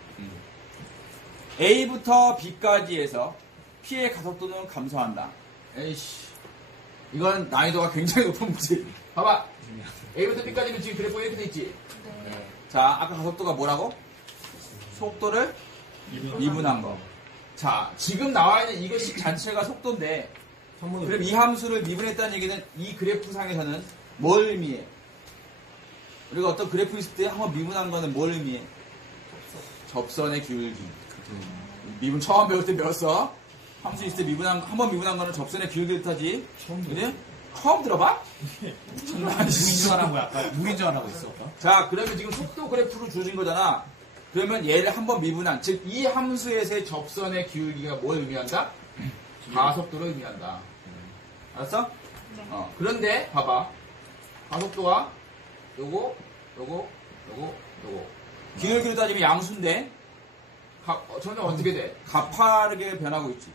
A부터 B까지 해서 P의 가속도는 감소한다. 에이씨. 이건 난이도가 굉장히 높은 문제. 봐봐. A부터 B까지는 지금 그래프 이렇게 돼 있지? 네. 자, 아까 가속도가 뭐라고? 속도를 미분한 거. 자, 지금 나와 있는 이것이 자체가 속도인데, 그럼 이 함수를 미분했다는 얘기는 이 그래프상에서는 뭘 의미해? 우리가 어떤 그래프 있을 때 한번 미분한 거는 뭘 의미해? 접선의 기울기. 미분 처음 배울 때 배웠어? 함수 있을 때 한번 미분한 거는 접선의 기울기를 타지? 그래? 처음 들어봐? 물인 줄 알고 약간 물인 줄 알고 있어. 자, 그러면 지금 속도 그래프로 주어진 거잖아. 그러면 얘를 한번 미분한, 즉, 이 함수에서의 접선의 기울기가 뭘 의미한다? 가속도를 의미한다. 알았어? 네. 그런데, 봐봐. 가속도가, 요거. 기울기로 따지면 양수인데, 저는 어떻게 돼? 가파르게 변하고 있지.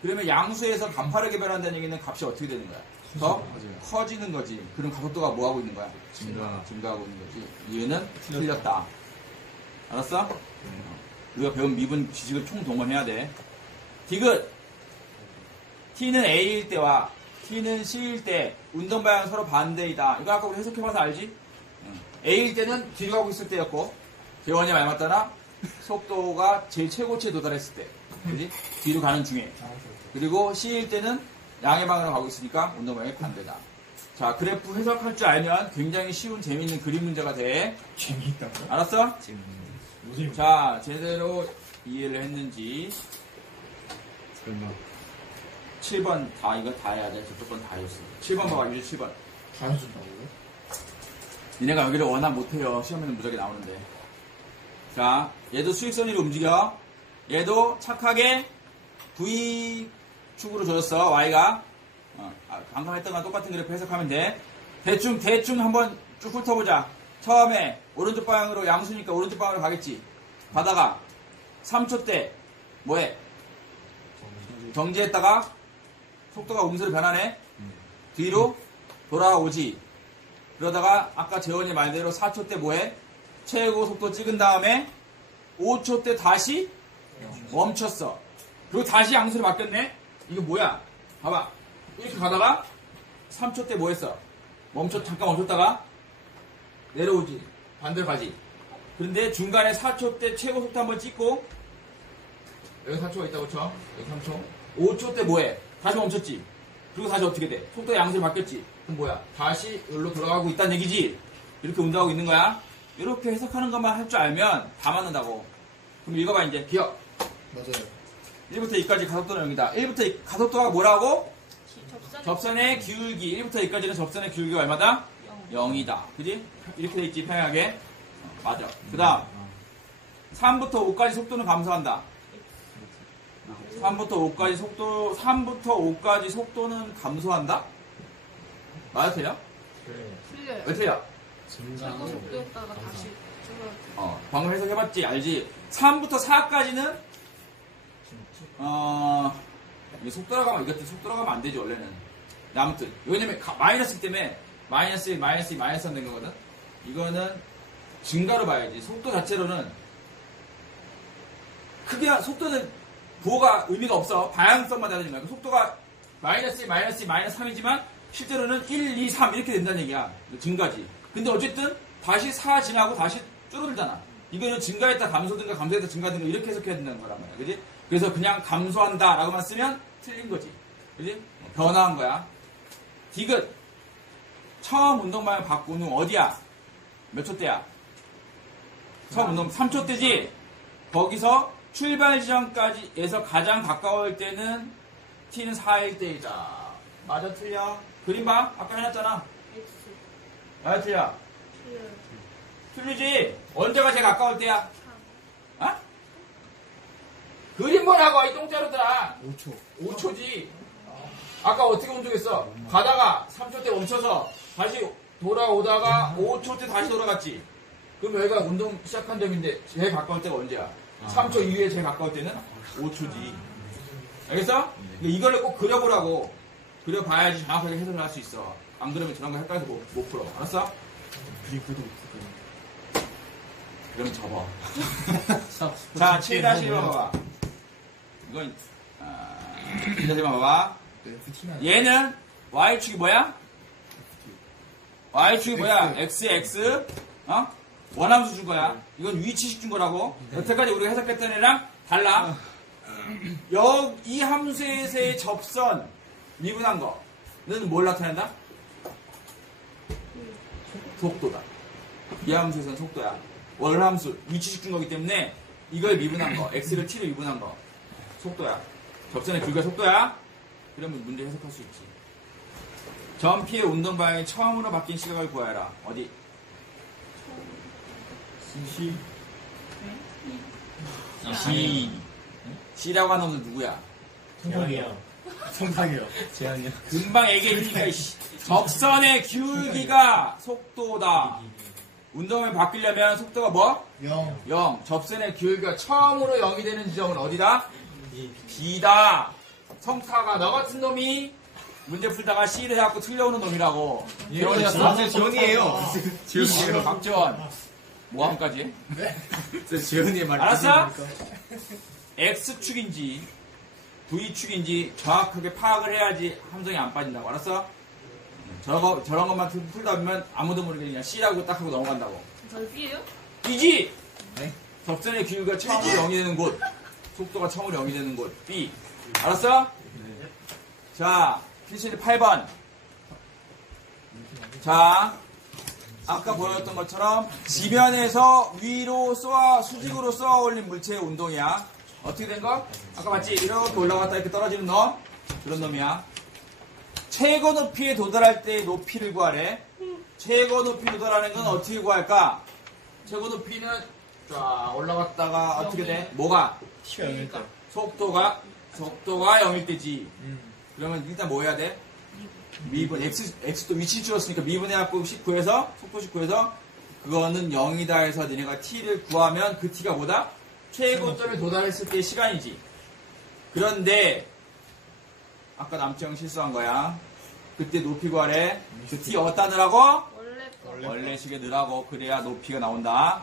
그러면 양수에서 가파르게 변한다는 얘기는 값이 어떻게 되는 거야? 더 커지는 거지. 그럼 가속도가 뭐 하고 있는 거야? 증가하고 있는 거지. 얘는 틀렸다. 알았어? 우리가 배운 미분 지식을 총동원해야 돼. 디귿. T는 A일 때와 T는 C일 때 운동 방향 서로 반대이다. 이거 아까 우리 해석해봐서 알지? A일 때는 뒤로 가고 있을 때였고, 재원이 말 맞다나 속도가 제일 최고치에 도달했을 때. 그지? 뒤로 가는 중에. 그리고 C일 때는 양의 방향으로 가고 있으니까 운동 방향이 반대다. 자, 그래프 해석할 줄 알면 굉장히 쉬운 재미있는 그림 문제가 돼. 재미있다고? 알았어? 요즘 자, 제대로 이해를 했는지. 설마. 7번 다, 이거 다 해야 돼. 저쪽 건 다 해줬어. 7번 봐봐, 유주 7번. 다 해준다고요? 니네가 여기를 워낙 못해요. 시험에는 무적이 나오는데. 자, 얘도 수직선으로 움직여. 얘도 착하게 V축으로 줘줬어, Y가. 방금 했던 거랑 똑같은 그래프 해석하면 돼. 대충 한번 쭉 훑어보자. 처음에 오른쪽 방향으로 양수니까 오른쪽 방향으로 가겠지. 가다가 3초 때 뭐해? 정지했다가 속도가 음수로 변하네. 뒤로 돌아오지. 그러다가 아까 재원이 말대로 4초 때 뭐해? 최고 속도 찍은 다음에 5초 때 다시 멈췄어. 그리고 다시 양수로 바뀌었네? 이거 뭐야? 봐봐. 이렇게 가다가 3초 때 뭐 했어? 잠깐 멈췄다가 내려오지. 반대로 가지. 그런데 중간에 4초 때 최고 속도 한번 찍고 여기 4초가 있다고 쳐. 여기 3초. 5초 때 뭐해? 다시 멈췄지. 그리고 다시 어떻게 돼? 속도가 양수로 바뀌었지. 그럼 뭐야? 다시 여기로 돌아가고 있다는 얘기지. 이렇게 운동하고 있는 거야. 이렇게 해석하는 것만 할 줄 알면 다 맞는다고. 그럼 읽어봐 이제. 기억. 맞아요. 1부터 2까지 가속도는 0이다. 1부터 2 가속도가 뭐라고? 접선. 접선의 기울기. 1부터 2까지는 접선의 기울기가 얼마다? 0. 0이다. 그지? 이렇게 돼 있지 평행하게. 맞아. 그 다음 3부터 5까지 속도는 감소한다. 3부터 5까지 속도는 감소한다? 맞아 틀려? 틀려요. 왜 틀려? 최고 속도에다가 다시 줄여. 방금 해석해봤지? 알지? 3부터 4까지는 이게 속도라고 하면 이것도 속도라고 하면 안 되지 원래는. 아무튼 왜냐면 마이너스이기 때문에 마이너스 1, 마이너스 2, 마이너스 3 된 거거든. 이거는 증가로 봐야지. 속도 자체로는 크게 속도는 부호가 의미가 없어. 방향성만 다르는 거야. 속도가 마이너스 1, 마이너스 2, 마이너스 3이지만 실제로는 1, 2, 3 이렇게 된다는 얘기야. 증가지. 근데 어쨌든 다시 4 지나고 다시 줄어들잖아. 이거는 증가했다 감소든가 감소했다 증가든가 이렇게 해석해야 된다는 거란 말이야. 그지? 그래서 그냥 감소한다 라고만 쓰면 틀린 거지. 그지? 변화한 거야. 디귿. 처음 운동 방향 바꾼 후 어디야? 몇 초 때야? 처음 운동 3초 때지? 거기서 출발 지점까지에서 가장 가까울 때는 T는 4일 때이다. 맞아 틀려? 그림 봐. 아까 해놨잖아. X. 맞아 틀려? 틀려요. 틀리지? 언제가 제일 가까울 때야? 3. 어? 그림 보라고 이 똥자루들아. 5초. 5초지. 아까 어떻게 운동했어? 가다가 3초 때 멈춰서 다시 돌아오다가 5초 때 다시 돌아갔지. 그럼 여기가 운동 시작한 점인데 제일 가까울 때가 언제야? 3초 이후에 제일 가까울 때는 5초지. 알겠어? 이거를 꼭 그려보라고. 그려봐야지 정확하게 해석을 할 수 있어. 안 그러면 저런 거 헷갈려서 못 풀어. 알았어? 그리고도 없고. 그럼 접어. 자, 7-1번 봐봐. 이건, 7-1번 봐봐. FT나. 얘는 Y축이 뭐야? Y축이 뭐야? X, 원함수 준 거야. 이건 위치식 준 거라고. 여태까지 우리가 해석했던 애랑 달라. 이 함수에서의 접선, 미분한 거는 뭘 나타낸다? 속도다. 이 함수에서는 속도야. 원함수, 위치식 준 거기 때문에 이걸 미분한 거, X를 T로 미분한 거. 속도야. 접선의 길이가 속도야. 그러면 문제 해석할 수 있지. 전피의 운동 방향이 처음으로 바뀐 시각을 구하여라. 어디? C라고 하는 놈은 누구야? 성상이요. 재현이요. 금방 얘기했으니까 접선의 기울기가 속도다. 운동을 바뀌려면 속도가 뭐? 0. 0. 접선의 기울기가 처음으로 0이 되는 지점은 어디다? B다. 성타가 너 같은 놈이 문제 풀다가 C를 해갖고 틀려오는 놈이라고. 재원이었어? 재현이에요. 재현이에요. 박지원. 모함까지. 재현이의 말. 알았어? X축인지 V축인지 정확하게 파악을 해야지 함정이 안 빠진다고. 알았어? 저런 것만 풀다 보면 아무도 모르게 그냥 C라고 딱 하고 넘어간다고. 저희 B예요? B지! 네? 접선의 기울기가 처음으로 0이 되는 곳. 속도가 처음으로 0이 되는 곳. B. 알았어? 네. 자, 필수리 8번. 자, 아까 보여줬던 것처럼 지면에서 위로 수직으로 쏘아 올린 물체의 운동이야. 어떻게 된 거? 아까 봤지? 이렇게 올라갔다 이렇게 떨어지는 놈. 그런 놈이야. 최고 높이에 도달할 때의 높이를 구하래. 최고 높이 도달하는 건 어떻게 구할까? 최고 높이는 쫙 올라갔다가 어떻게 돼? 뭐가? T가 0일 때. 속도가 0일 때지. 그러면 일단 뭐 해야 돼? 미분 x도 위치 줄었으니까 미분해갖고 19에서 속도 19에서 그거는 0이다 해서 니네가 t를 구하면 그 t가 뭐다? 최고점에 도달했을 때의 시간이지. 그런데 아까 남정 실수한 거야. 그때 높이 구하래. 그 t 어디다 넣으라고? 원래 거. 원래 식에 넣으라고. 그래야 높이가 나온다.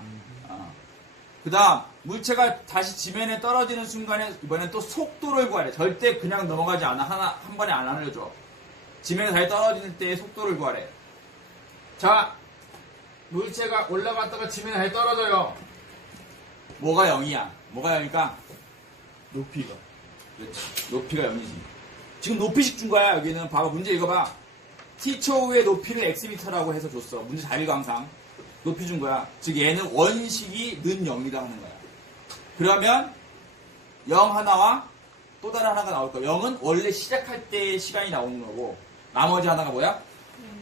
그 다음 물체가 다시 지면에 떨어지는 순간에 이번엔 또 속도를 구하래. 절대 그냥 넘어가지 않아. 한 번에 안 알려줘. 지면에 다시 떨어질 때의 속도를 구하래. 자, 물체가 올라갔다가 지면에 다시 떨어져요. 뭐가 0이야? 뭐가 0일까? 높이가. 그렇지. 높이가 0이지. 지금 높이식 준 거야. 여기는 봐봐. 문제 읽어봐. t초 후의 높이를 xm라고 해서 줬어. 문제 잘 읽어 항상. 높이 준 거야. 즉 얘는 원식이 는 0이다 하는 거야. 그러면 0 하나와 또 다른 하나가 나올 거야. 0은 원래 시작할 때의 시간이 나오는 거고 나머지 하나가 뭐야?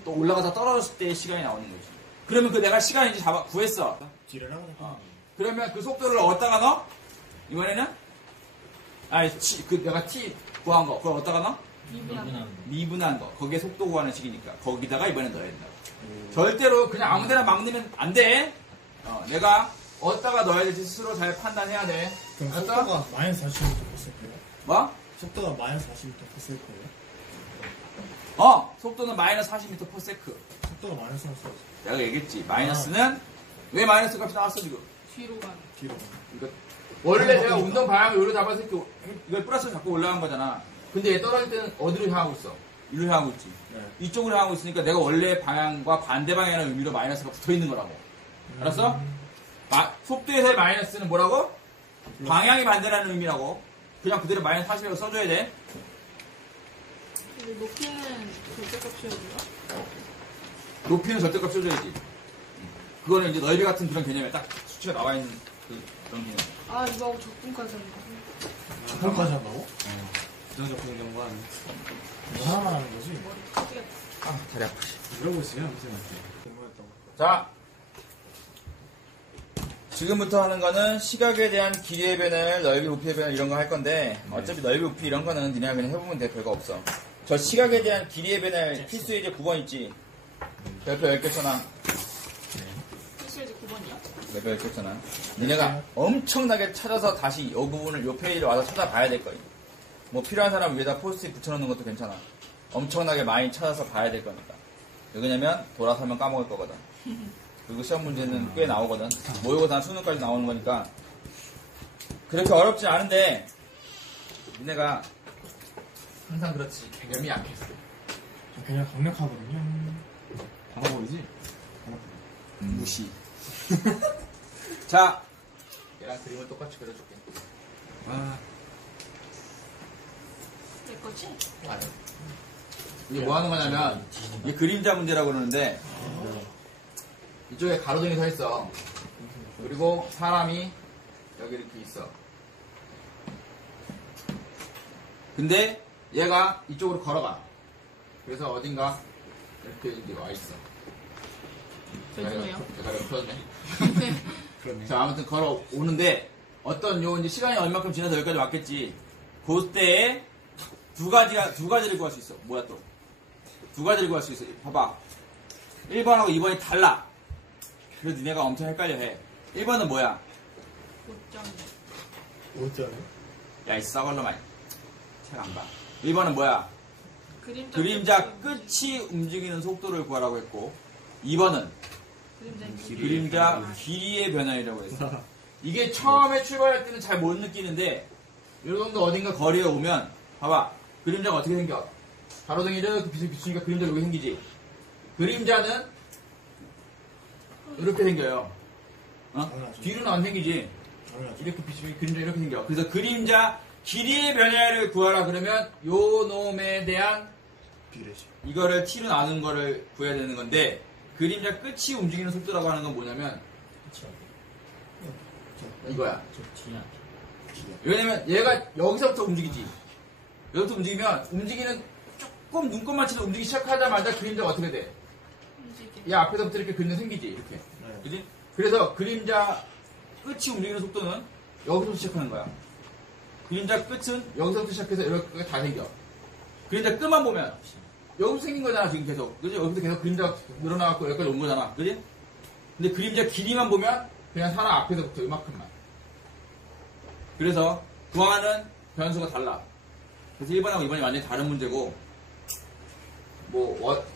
또 올라가다 떨어졌을 때의 시간이 나오는 거지. 그러면 그 내가 시간을 이제 구했어. D를 하고 그러면 그 속도를 어디다가 넣어? 이번에는? 내가 t 구한 거 그걸 어디다가 넣어? 미분한 거. 거기에 속도 구하는 식이니까 거기다가 이번에 넣어야 된다. 절대로 그냥 아무 데나 막 넣으면 안 돼. 내가 어디다가 넣어야 될지 스스로 잘 판단해야 돼. 그럼 알았어? 속도가 마이너스 40m 컸을 거예요? 뭐? 속도가 마이너스 40m 컸을 거예요? 속도는 마이너스 40m/s. 속도가 마이너스 40m 내가 얘기했지. 마이너스는 왜 마이너스 값이 나왔어 지금? 뒤로 가는. 뒤로 그러니까 원래 내가 운동 방향을 여기로 잡아서 이렇게 이걸 플러스로 자꾸 올라간 거잖아. 근데 얘 떨어질 때는 어디로 향하고 있어? 이리로 향하고 있지. 네. 이쪽으로 향하고 있으니까 내가 원래 방향과 반대 방향의 의미로 마이너스가 붙어 있는 거라고. 알았어? 속도에서의 마이너스는 뭐라고? 방향이 반대라는 의미라고. 그냥 그대로 마이너스 40이라고 써줘야 돼. 근데 높이는 절대값 씌워줘요? 높이는 절대값 써줘야지. 그거는 이제 너희들 같은 그런 개념에 딱 수치가 나와 있는 그런 개념. 아, 이거 적분까지 하는 거. 적분까지 한다고? 부정적분 경과 이거 하나만 하는 거지? 머리 크게. 다리 아프지. 물어보시면 선생님한테. 공부했다고. 자, 지금부터 하는 거는 시각에 대한 길이의 변화를, 넓이, 높이의 변화 이런 거 할 건데 어차피 넓이, 높이 이런 거는 니네가 그냥 해보면 돼. 별거 없어. 저 시각에 대한 길이의 변화를 필수 예제 9번 있지? 별표 10개 쳐놔. 필수예제 9번이요? 별표 10개 쳐놔. 니네가 엄청나게 찾아서 다시 이 부분을 요 페이지를 와서 찾아봐야 될 거야. 뭐 필요한 사람 위에다 포스트잇 붙여놓는 것도 괜찮아. 엄청나게 많이 찾아서 봐야 될 거니까. 왜 그러냐면 돌아서면 까먹을 거거든. 그리고 시험 문제는 꽤 나오거든. 모의고사 수능까지 나오는 거니까. 그렇게 어렵지 않은데 니네가 항상 그렇지. 개념이 약해서. 저 그냥 강력하거든요. 받아버리지? 무시. 자, 얘랑 그림을 똑같이 그려줄게. 아, 내 거지? 아니. 이게 뭐 하는 거냐면, 이게 그림자 문제라고 그러는데, 이쪽에 가로등이 서 있어. 그리고 사람이 여기 이렇게 있어. 근데 얘가 이쪽으로 걸어가. 그래서 어딘가 이렇게 이제 와 있어. 죄송해요. 제가 이렇게 펴졌네. 그렇네. 자, 아무튼 걸어오는데, 어떤 이제 시간이 얼마큼 지나서 여기까지 왔겠지. 그때에 두 가지를 구할 수 있어. 뭐야 또? 두 가지를 구할 수 있어. 봐봐. 1번하고 2번이 달라. 그래서 니네가 엄청 헷갈려 해. 1번은 뭐야? 5점. 어쩌네? 야, 이 썩을놈아. 책 안 봐. 1번은 뭐야? 그림자 끝이 움직이는 속도를 구하라고 했고, 2번은 그림자 길이의 변화이라고 했어. 이게 처음에 출발할 때는 잘 못 느끼는데, 이 정도 어딘가 거리에 오면, 봐봐. 그림자가 어떻게 생겨? 가로등이 이렇게 비추니까 그림자가 여기 생기지? 그림자는 이렇게 생겨요. 당연하죠. 뒤로는 안 생기지. 당연하죠. 이렇게 비추면 그림자 이렇게 생겨. 그래서 그림자 길이의 변화를 구하라 그러면 요 놈에 대한 비례식. 이거를 t로 나눈 거를 구해야 되는 건데 그림자 끝이 움직이는 속도라고 하는 건 뭐냐면 이거야. 저 뒤야. 왜냐면 얘가 여기서부터 움직이지. 여기서부터 움직이면 움직이는 조금 눈곱만 치도 움직이기 시작하자마자 그림자가 어떻게 돼? 움직임. 이 앞에서부터 이렇게 그림자 생기지 이렇게. 네. 그지? 그래서 그림자 끝이 움직이는 속도는 여기서부터 시작하는 거야. 그림자 끝은 여기서부터 시작해서 이렇게 다 생겨. 그림자 끝만 보면 여기서 생긴 거잖아 지금 계속. 그지? 여기서 계속 그림자가 늘어나갖고 여기까지 온 거잖아. 그지? 근데 그림자 길이만 보면 그냥 사람 앞에서부터 이만큼만. 그래서 구하는 변수가 달라. 그래서 1번하고 2번이 완전히 다른 문제고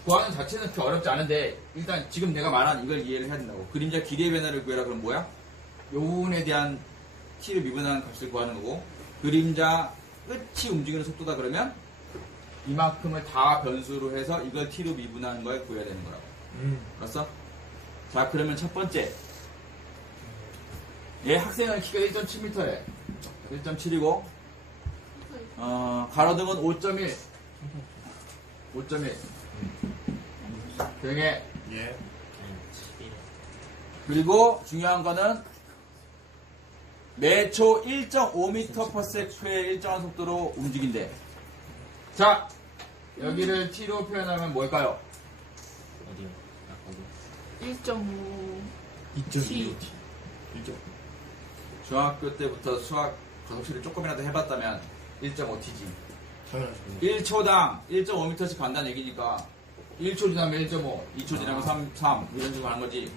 구하는 자체는 그렇게 어렵지 않은데 일단 지금 내가 말한 이걸 이해를 해야 된다고. 그림자 길이의 변화를 구해라 그럼 뭐야? 요 부분에 대한 t를 미분하는 값을 구하는 거고 그림자 끝이 움직이는 속도다 그러면 이만큼을 다 변수로 해서 이걸 t로 미분하는 걸 구해야 되는 거라고. 알았어? 자 그러면 첫 번째 얘 학생의 키가 1.7m래. 1.7이고 가로등은 5.1 등에 예. 그리고 중요한 거는 매초 1.5m/s의 일정한 속도로 움직인대. 자 여기를 t로 표현하면 뭘까요? 어디요? 거기. 1.5. 2.25T. 1.5. 중학교 때부터 수학 과속시를 조금이라도 해봤다면 1.5t지. 당연하죠. 1초당 1.5m씩 간다는 얘기니까 1초 지나면 1.5, 2초 지나면 3 이런 식으로 하는 거지.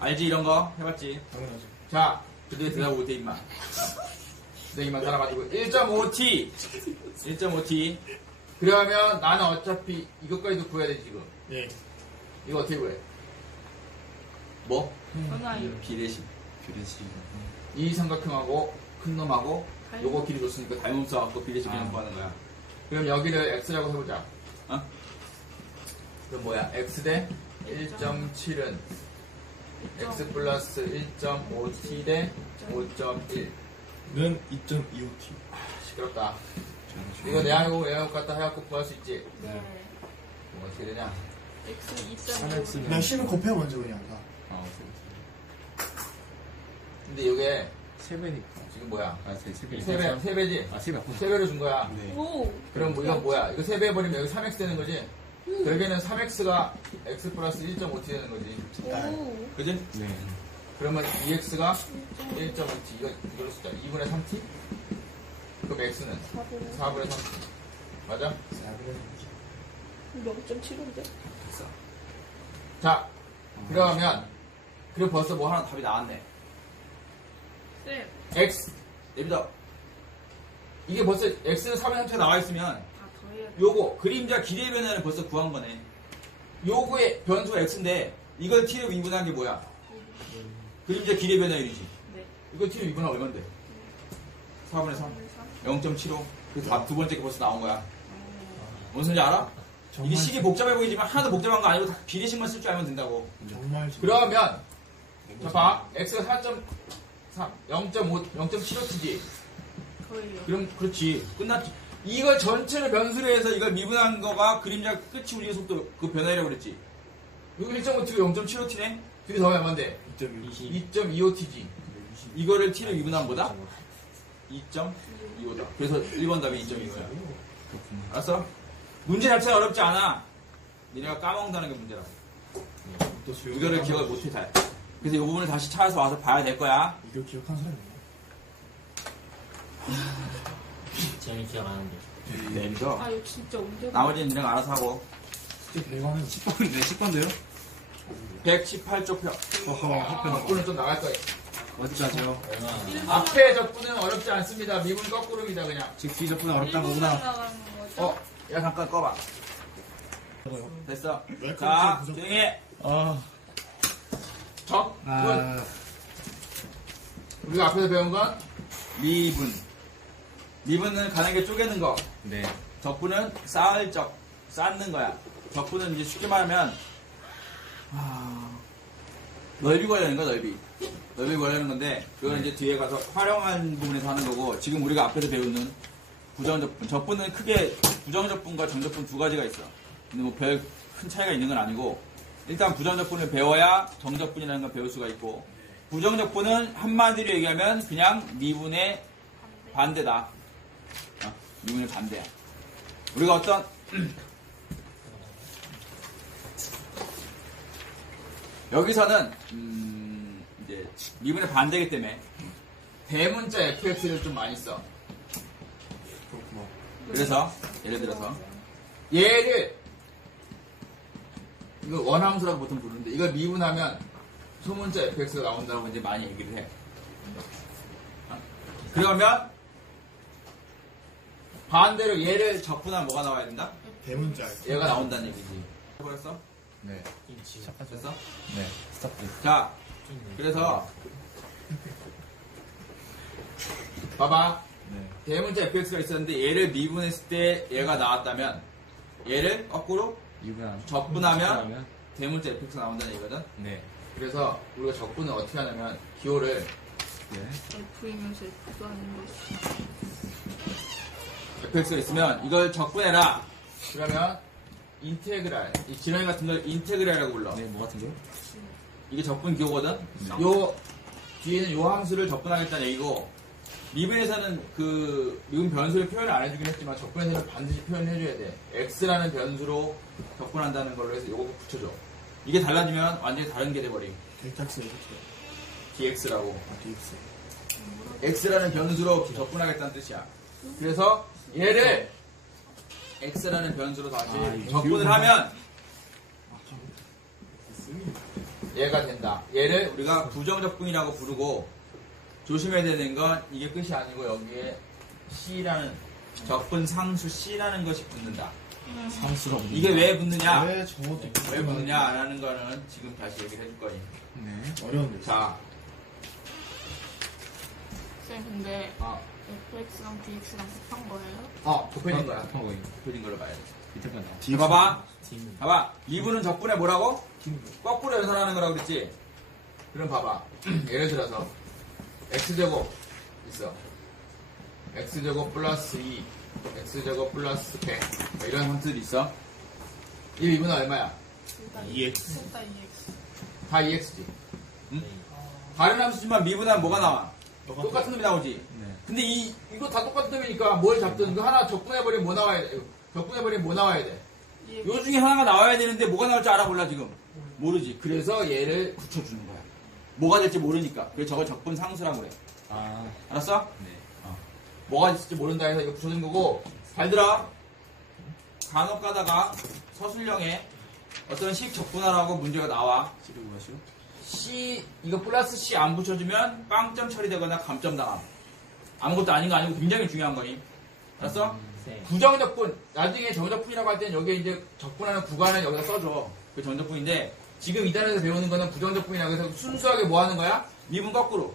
알지 이런 거? 해봤지? 당연하죠. 자, 그때 대답 못해 임마. 선생님만 살아가지고 1.5t 그러면 나는 어차피 이것까지도 구해야 돼 지금. 예. 이거 어떻게 구해? 뭐? 전화요. 비례식. 비례식. 이 삼각형하고 큰 놈하고 요거 길이 줬으니까 닮음 써갖고 비례식 그냥 구하는 거야. 그럼 여기를 x라고 해보자. 그럼 뭐야? x 대 1.7은 x 플러스 1.5t 대 5.1. 는 2.25T. 시끄럽다. 이거 내하고 얘하고 갖다 해갖고 구할 수 있지? 네. 뭐 어떻게 되냐? X 2.5. 그냥 C는 곱해 먼저 그냥 다. 근데 이게 세배니까. 지금 뭐야? 세배. 3배지? 아, 세배. 3배를 준 거야. 네. 오. 그럼 뭐 이건 뭐야? 이거 3배 해버리면 여기 3x 되는 거지? 결국에는 3x가 x 플러스 1.5t 되는 거지. 오. 그지? 네. 그러면 2x가 1.5t. 이걸로 쓰자. 2분의 3t? 그럼 x는 4분의 3t. 맞아? 0.75인데? 됐어. 자, 그러면 벌써 뭐 하나 답이 나왔네. 쌤. x. 내비둬. 이게 벌써 x는 4분의 3t가 나와 있으면 아, 더해야 돼. 요거 그림자 길이의 변화를 벌써 구한 거네. 요거의 변수가 x인데 이걸 t로 미분한 게 뭐야? 그림자 길이의 변화율이지. 네. 이걸 t로 미분하면 얼만데? 4분의 3. 0.75. 그래서 답 두 번째 게 벌써 나온 거야. 뭔 소리인지 알아? 이게 식이 복잡해 보이지만 하나도 복잡한 거 아니고 다 비례식만 쓸 줄 알면 된다고. 정말 그러면 자 봐. x가 4.3 0.75t지. 더해요. 그럼 그렇지. 끝났지. 이걸 전체를 변수로 해서 이걸 미분한 거가 그림자 끝이 움직이는 속도 그 변화율이라고 그랬지. 여기 1.5t가 0.75t네? 둘이 더하면 얼만데? 2.25T. 2.25t지. 이거를 t로 미분한 보다 2.25다. 그래서 1번 답이 2.25야. 알았어? 문제 자체는 어렵지 않아. 니네가 까먹는다는 게 문제라고. 이거를 기억을 못해 잘. 그래서 이 부분을 다시 찾아서 와서 봐야 될 거야. 이걸 기억한 사람이 있나? 저는 기억 안 하는데. 네, 그래서 아, 이거 진짜 언제 나머지는 니네가 알아서 하고. 진짜 대화는 10번인데, 10번인데요? 118쪽 표. 적분은 좀 나갈 거예요. 어디까지요? 앞에 적분은 어렵지 않습니다. 미분 거꾸로입니다, 그냥. 즉, 비적분 어렵다는 일본 거구나. 나가는 거죠? 야, 잠깐 꺼봐. 됐어. 웰컴 자, 투 부족. 조용히 해. 아. 적, 분. 아. 우리가 앞에서 배운 건 미분. 미분은 가능하게 쪼개는 거. 네. 적분은 쌓을 적, 쌓는 거야. 적분은 이제 쉽게 말하면 넓이 구하려는 거야, 넓이. 넓이 구하려는 건데, 그건 이제 뒤에 가서 활용한 부분에서 하는 거고, 지금 우리가 앞에서 배우는 부정적분. 적분은 크게 부정적분과 정적분 두 가지가 있어. 근데 뭐 별 큰 차이가 있는 건 아니고, 일단 부정적분을 배워야 정적분이라는 걸 배울 수가 있고, 부정적분은 한마디로 얘기하면 그냥 미분의 반대다. 미분의 반대야. 우리가 어떤, 여기서는, 이제, 미분의 반대이기 때문에, 대문자 fx를 좀 많이 써. 그렇구나. 그래서, 예를 들어서, 얘를, 이거 원함수라고 보통 부르는데, 이걸 미분하면, 소문자 fx가 나온다고 이제 많이 얘기를 해. 그러면, 반대로 얘를 적분하면 뭐가 나와야 된다? 대문자. 얘가 나온다는 얘기지. 해버렸어? 네. 됐어? 네. 스타트. 자, 그래서 봐봐. 네. 대문자 fx가 있었는데 얘를 미분했을 때 얘가 나왔다면 얘를 거꾸로 이분한. 적분하면 대문자 fx가 나온다는 얘기거든. 네. 그래서 우리가 적분을 어떻게 하냐면 기호를 네. F이면서 F도 아닌 것이. fx가 있으면 이걸 적분해라. 그러면 인테그랄, 이 진원이 같은 걸 인테그랄이라고 불러. 네, 뭐 같은 거? 이게 적분 기호거든. 요 뒤에는 요 함수를 적분하겠다는 얘기고 미분에서는 그 미분 변수를 표현을 안 해주긴 했지만 적분에서는 반드시 표현해줘야 돼. x라는 변수로 적분한다는 걸로 해서 요거 붙여줘. 이게 달라지면 완전히 다른 게 돼버림. 델타x 이렇게. dx라고. 아, dx. x라는 변수로 적분하겠다는 뜻이야. 그래서 얘를 x라는 변수로 다시 적분을 하면 얘가 된다. 얘를 우리가 부정적분이라고 부르고 조심해야 되는 건 이게 끝이 아니고 여기에 c라는 적분 상수 c라는 것이 붙는다. 상수가 이게 왜 붙느냐? 왜 저것도 왜 붙느냐라는 거는 지금 다시 얘기를 해줄 거니. 네. 어려운데. 자, 쌤 근데 어, fx랑 dx랑 곱한 거예요? 곱해진 거야. 한 거예요. 곱해진 걸로 봐야 돼. 밑에 건 나. dx. 봐봐. 팀. 봐봐. 미분은 적분에 뭐라고? 거꾸로 연산하는 거라고 그랬지? 그럼 봐봐. 예를 들어서 x제곱 있어. x제곱 플러스 2, x제곱 플러스 100 이런 함수들이 있어. 이 미분은 얼마야? EX. 일단 EX. 다 2x지. 응? 다른 함수지만 미분하면 뭐가 나와? 똑같은 놈이 나오지. 네. 근데 이거 다 똑같은 놈이니까 뭘 잡든 이거 하나 적분해버리면 뭐 나와야 돼? 적분해버리면 뭐 나와야 돼? EX. 요 중에 하나가 나와야 되는데 뭐가 나올지 알아볼라 지금. 모르지. 그래서 얘를 붙여주는 거야. 뭐가 될지 모르니까. 그래서 저걸 적분 상수라고 그래. 아. 알았어? 네. 뭐가 있을지 모른다 해서 이거 붙여준 거고. 잘 들어. 간혹 가다가 서술형에 어떤 식 적분하라고 문제가 나와. C를 구하시오? C, 이거 플러스 C 안 붙여주면 빵점 처리되거나 감점 당함. 아무것도 아닌 거 아니고 굉장히 중요한 거니. 알았어? 네. 부정적분. 나중에 정적분이라고 할 때는 여기에 이제 적분하는 구간을 여기다 써줘. 그게 정적분인데, 지금 이 단에서 배우는 거는 부정적분이라고 해서 순수하게 뭐 하는 거야? 미분 거꾸로.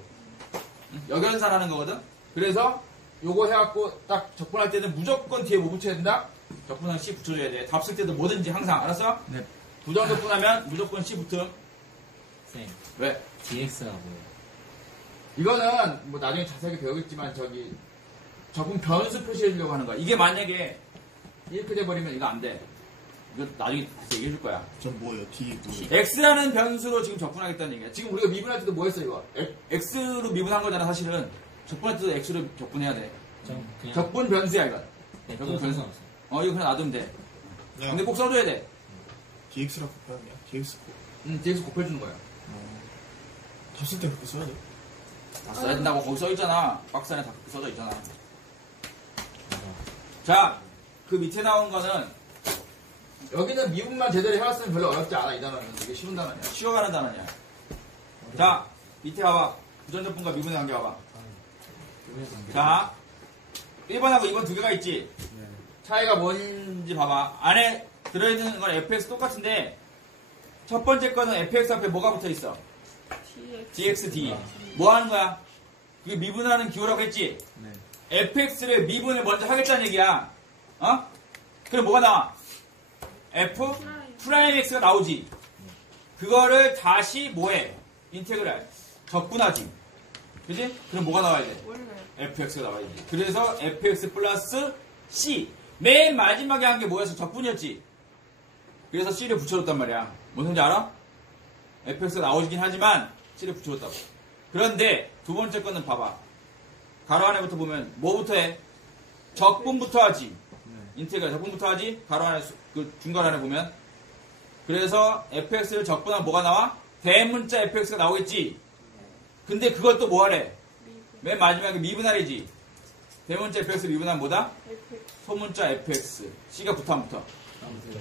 역연산하는 거거든? 그래서 요거 해갖고 딱 적분할 때는 무조건 뒤에 뭐 붙여야 된다? 적분한 C 붙여줘야 돼. 답 쓸 때도 뭐든지 항상. 알았어? 네. 부정적분하면 무조건 C 붙음. 쌤. 왜? DX가 뭐예요? 이거는 뭐 나중에 자세하게 배우겠지만 저기 적분 변수 표시해 주려고 하는 거야. 이게 만약에 이렇게 돼버리면 이거 안 돼. 이거 나중에 다시 얘기해 줄 거야. 전 뭐예요? d 뭐. x라는 변수로 지금 적분하겠다는 얘기야. 지금 우리가 미분할 때도 뭐 했어 이거? x로 미분한 거잖아 사실은. 적분할 때도 x로 적분해야 돼. 그냥. 적분 변수야 이건. 네, 적분 또 변수. 상관없어요. 이거 그냥 놔두면 돼. 그냥 근데 꼭 써줘야 돼. dx랑 곱하면 dx 곱. dx 곱해주는 거야. 답쓸 때 그렇게 써야 돼? 다 써야 된다고 거기 써있잖아. 박스 안에 다 그렇게 써져 있잖아. 자, 그 밑에 나온 거는 여기는 미분만 제대로 해왔으면 별로 어렵지 않아. 이 단어는 되게 쉬운 단어냐. 쉬어가는 단어냐. 자, 밑에 봐봐. 부정적분과 미분의 관계 봐봐. 자, 1번하고 2번 두 개가 있지. 차이가 뭔지 봐봐. 안에 들어있는 건 fx 똑같은데 첫 번째 거는 fx 앞에 뭐가 붙어있어? dxd. 뭐 하는 거야? 그게 미분하는 기호라고 했지? 네. fx를 미분을 먼저 하겠다는 얘기야. 그럼 뭐가 나와? f 프라임 x가 나오지. 그거를 다시 뭐해? 인테그랄. 적분하지. 그지? 그럼 뭐가 나와야 돼? 원래 fx가 나와야지. 그래서 fx 플러스 c. 맨 마지막에 한 게 뭐였어? 적분이었지. 그래서 c를 붙여줬단 말이야. 뭔 소리인지 알아? fx가 나오긴 하지만 c를 붙여줬다고. 그런데 두 번째 거는 봐봐. 가로 안에부터 보면 뭐부터 해? 적분부터 하지. 인테그랄 적분부터 하지. 가로 안에 그 중간 안에 보면. 그래서 fx를 적분하면 뭐가 나와? 대문자 fx가 나오겠지. 근데 그걸 또 뭐 하래? 맨 마지막에 미분할이지. 대문자 fx 미분하면 뭐다? 소문자 fx. c가 붙어 안 붙어?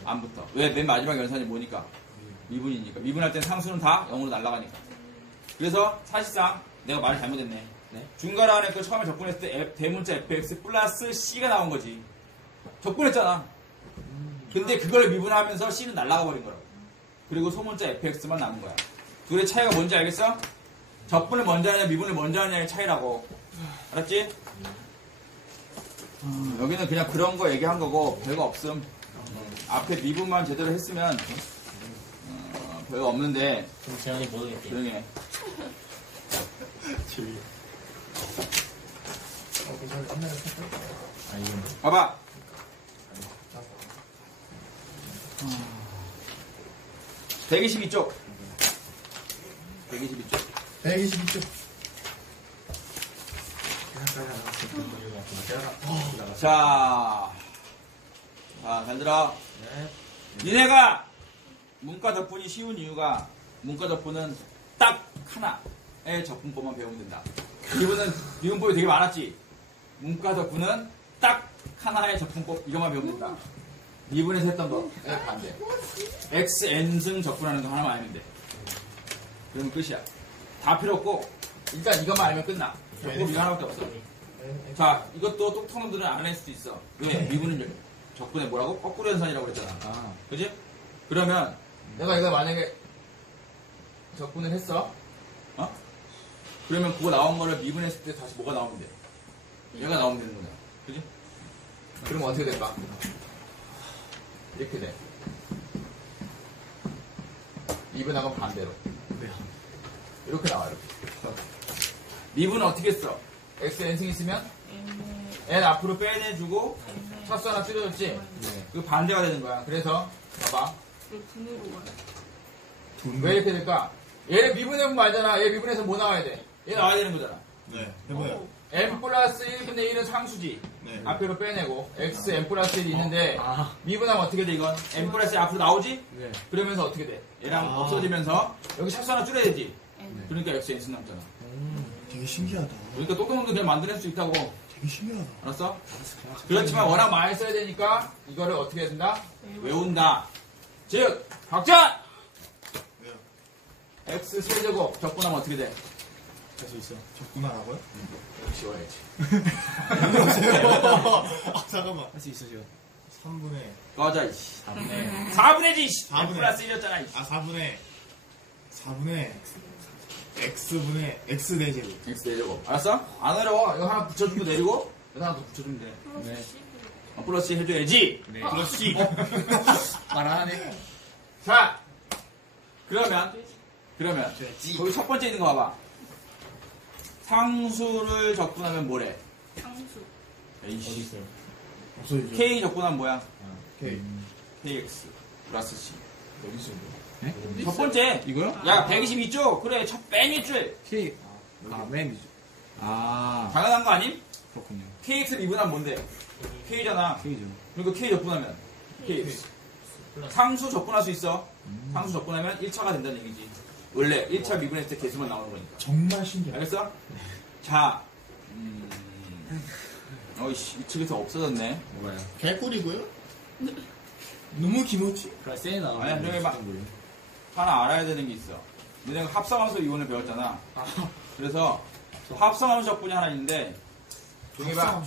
안 붙어. 왜? 맨 마지막 연산이 뭐니까? 미분이니까. 미분할 땐 상수는 다 0으로 날아가니까. 그래서 사실상 내가 말을 잘못했네. 중괄호 안에 그 처음에 적분했을 때 대문자 fx 플러스 c가 나온 거지. 적분했잖아. 근데 그걸 미분하면서 c는 날아가 버린 거라고. 그리고 소문자 fx만 남은 거야. 둘의 차이가 뭔지 알겠어? 적분을 먼저 하냐 미분을 먼저 하냐의 차이라고. 알았지? 여기는 그냥 그런 거 얘기한 거고 별거 없음. 앞에 미분만 제대로 했으면 별거 없는데 그럼 재현이 모르겠게. 조용히 해. 재미. 괜찮아. 옛날에 했어? 아, 이건. 봐봐. 122쪽. 122쪽. 122쪽. 자, 잘 들어. 네. 니네가 문과 적분이 쉬운 이유가 문과 적분은 딱 하나의 적분법만 배우면 된다. 미분법이 되게 많았지. 문과 적분은 딱 하나의 적분법 이것만 배우면 된다. 미분에서 했던 거 반대. x n승 적분하는 거 하나만 알면 돼. 그러면 끝이야. 다 필요 없고 일단 이것만 알면 끝나. 적분 이거 하나밖에 없어. 자, 이것도 똑똑한 놈들은 안 할 수도 있어. 왜? 미분은 적분에 뭐라고? 거꾸로 연산이라고 그랬잖아. 아. 그지? 그러면 내가 이거 만약에 적분을 했어. 그러면 그거 나온 거를 미분했을 때 다시 뭐가 나오면 돼? 얘가 나오면 되는 거야. 그지? 그러면 어떻게 될까? 이렇게 돼. 미분하고 반대로. 이렇게 나와, 이렇게. 미분은 어떻게 써? x n승 있으면 n 앞으로 빼내주고 차수 하나 줄여줬지? 그 반대가 되는 거야. 그래서 봐봐. 왜 분으로 가요? 왜 이렇게 될까? 얘를 미분해보면 알잖아. 얘 미분해서 뭐 나와야 돼? 얘 나와야 되는 거잖아. 네. 해봐요. m 플러스 1분의 1은 상수지. 네. 앞으로 빼내고 x m 플러스 1이 있는데 아. 미분하면 어떻게 돼 이건? m 플러스 1 앞으로 나오지? 네. 그러면서 어떻게 돼? 얘랑 없어지면서 여기 차수 하나 줄여야 되지. 그러니까 x n승 남잖아. 되게 신기하다. 그러니까 똑똑놈도 그냥 만들어낼 수 있다고. 되게 신기하다. 알았어? 그렇지만 워낙 많이 써야 되니까 이거를 어떻게 해야 된다? 외운다. 즉 박자! 왜요? x 세제곱 적분하면 어떻게 돼? 할 수 있어. 적분하라고요? 지워야지. 아, 잠깐만. 할 수 있어, 지금. 3분의, 꺼져 이씨. 4분의. 4분의지. 4분의. 플러스 1이었잖아 이씨. 4분의, x분의, x 대제곱. x 세제곱. 알았어? 안 어려워. 이거 하나 붙여주고 내리고 이거 하나 더 붙여주면 돼. 네. 플러스 해줘야지. 네. 그렇지. 말 안 하네. 자, 그러면 거기 첫 번째 있는 거 봐봐. 상수를 적분하면 뭐래? 상수. 어디 에이씨. 있어요? 없어지죠. K 적분하면 뭐야? K. KX 플러스 C. 여기 있어요. 네? 첫 번째. 이거요? 야, 122쪽. 그래, 맨 윗줄. K. 아, 맨 위죠. 아, 당연한 거 아님? 그렇군요. KX 미분하면 뭔데? K잖아. K죠. 그러니까 K 적분하면 KX. 상수 적분할 수 있어. 상수 적분하면 1차가 된다는 얘기지. 원래 1차 미분했을 때 개수만 나오는 거니까. 정말 신기하다. 알겠어? 자, 어이씨, 이 책에서 없어졌네. 뭐가요? 개꿀이고요? 너무 기모치? 그래, 세이 나와. 아니야, 저기 막- 하나 알아야 되는 게 있어. 너네가 합성함수 이론을 배웠잖아. 그래서 합성함수 적분이 하나 있는데, 조용히 봐.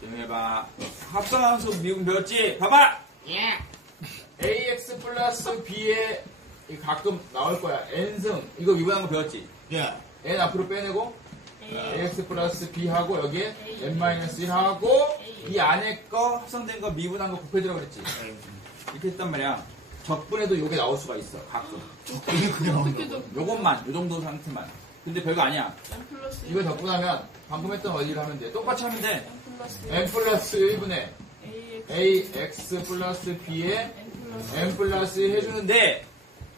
조용히 봐. 합성함수 미분 배웠지? 봐봐! 예. ax 플러스 b에 가끔 나올 거야. n승. 이거 미분한 거 배웠지? 야, n 앞으로 빼내고, A. ax 플러스 b 하고, 여기에 n-1 하고, 이 안에 거 합성된 거 미분한 거 곱해주라고 그랬지? 이렇게 했단 말이야. 적분해도 요게 나올 수가 있어. 가끔. 그게 어떻게 나온다고. 적 요것만, 요 정도 상태만. 근데 별거 아니야. M 플러스 이거 적분하면 방금 했던 원리를 하면 돼. 똑같이 하면 돼. M 플러스 n 플러스 1분의 AX ax 플러스 b에 M 플러스 n 플러스 해주는데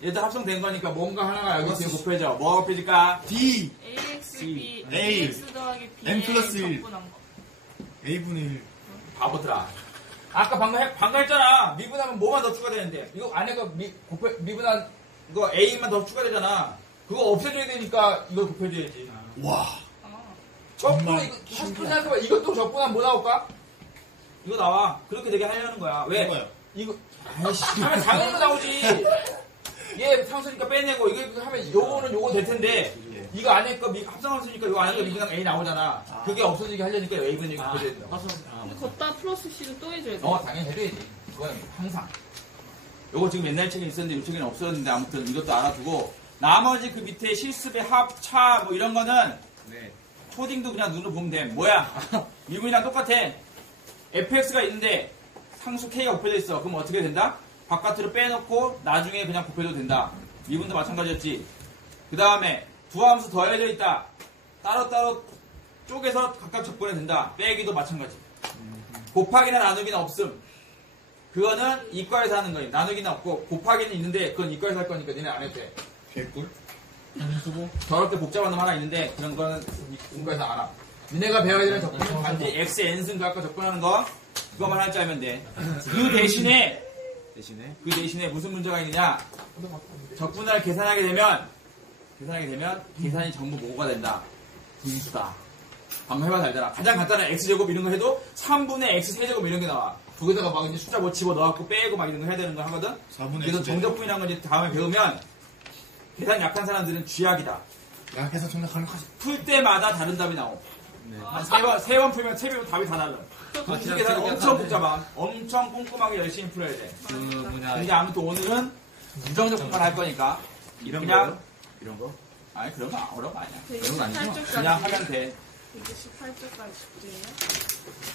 얘들 합성된 거니까 뭔가 하나가 여기 뒤에 곱해져. 뭐가 곱해질까? D AX B A. X 더하기 B M 플러스 일. 적분한 거. A분의 1. 바보들아. 아까 방금 했잖아. 미분하면 뭐만 더 추가되는데. 이거 안에 거 미분한 거 a만 더 추가되잖아. 그거 없애줘야 되니까 이걸 곱해줘야지. 와. 아, 적분 정말 이거 적분할 거야. 이것도 적분하면 뭐 나올까? 이거 나와. 그렇게 되게 하려는 거야. 왜? 뭐야? 이거 아이씨 하면 당연히 나오지. 얘 상수니까 빼내고 이거 하면 요거는 요거 될 텐데 이거 안에 거 합성함수니까 이거 안에 거 미분한 a 나오잖아. 그게 없어지게 하려니까 a분이 곱해줘야 된다. 근데 걷다 플러스 C를 또 해줘야 돼. 당연히 해줘야지. 그건 항상. 요거 지금 옛날 책에 있었는데 이 책에는 없었는데 아무튼 이것도 알아두고 나머지 그 밑에 실습의 합, 차 뭐 이런 거는 네. 초딩도 그냥 눈으로 보면 돼. 뭐야? 미분이랑 똑같아. fx가 있는데 상수 k가 곱해져 있어. 그럼 어떻게 된다? 바깥으로 빼놓고 나중에 그냥 곱해도 된다. 미분도 마찬가지였지. 그 다음에 두 함수 더해져 있다. 따로따로 쪼개서 각각 적분해 된다. 빼기도 마찬가지. 곱하기나 나누기는 없음. 그거는 이과에서 하는 거예요. 나누기는 없고 곱하기는 있는데 그건 이과에서 할 거니까 니네 안 해도 돼. 개꿀? 더럽게 복잡한 놈 하나 있는데 그런 거는 이과에서 안 함. 니네가 배워야 되는 적분은 단지 x, n승 갖고 적분하는 거 그거만 할 줄 알면 돼. 그 대신에 무슨 문제가 있느냐? 적분을 계산하게 되면 계산이 전부 뭐가 된다? 분수다. 방금 해봐서 알잖아. 가장 간단한 x제곱 이런 거 해도 3분의 x 세제곱 이런 게 나와. 거기다가 막 이제 숫자 뭐 집어 넣어갖고 빼고 막 이런 거 해야 되는 거 하거든? 4분의 그래서 X 정적분이라는 건 이제 다음에 배우면 계산 약한 사람들은 쥐약이다. 약해서 정답하는 거지. 풀 때마다 다른 답이 나옴. 한 세 번 풀면 세 배로 답이 다 달라. 그 계산 엄청 복잡한, 엄청 꼼꼼하게 열심히 풀어야 돼. 그 뭐냐 근데 아무튼 오늘은 부정적분만 할 거니까 이런 그냥 거요? 이런 거? 아니 그런 거 어려운 거 아니야. 118쪽까지. 그냥 하면 돼. 118쪽까지 숙제예요?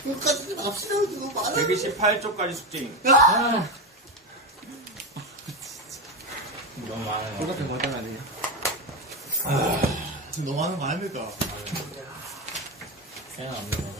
그것까지 납시다 그거 말아. 128쪽까지 숙제임. 너무 많아요. 똑같은 거 하다가 안 되냐? 지금 너무 하는 거 아닙니까? 생각 안 나요.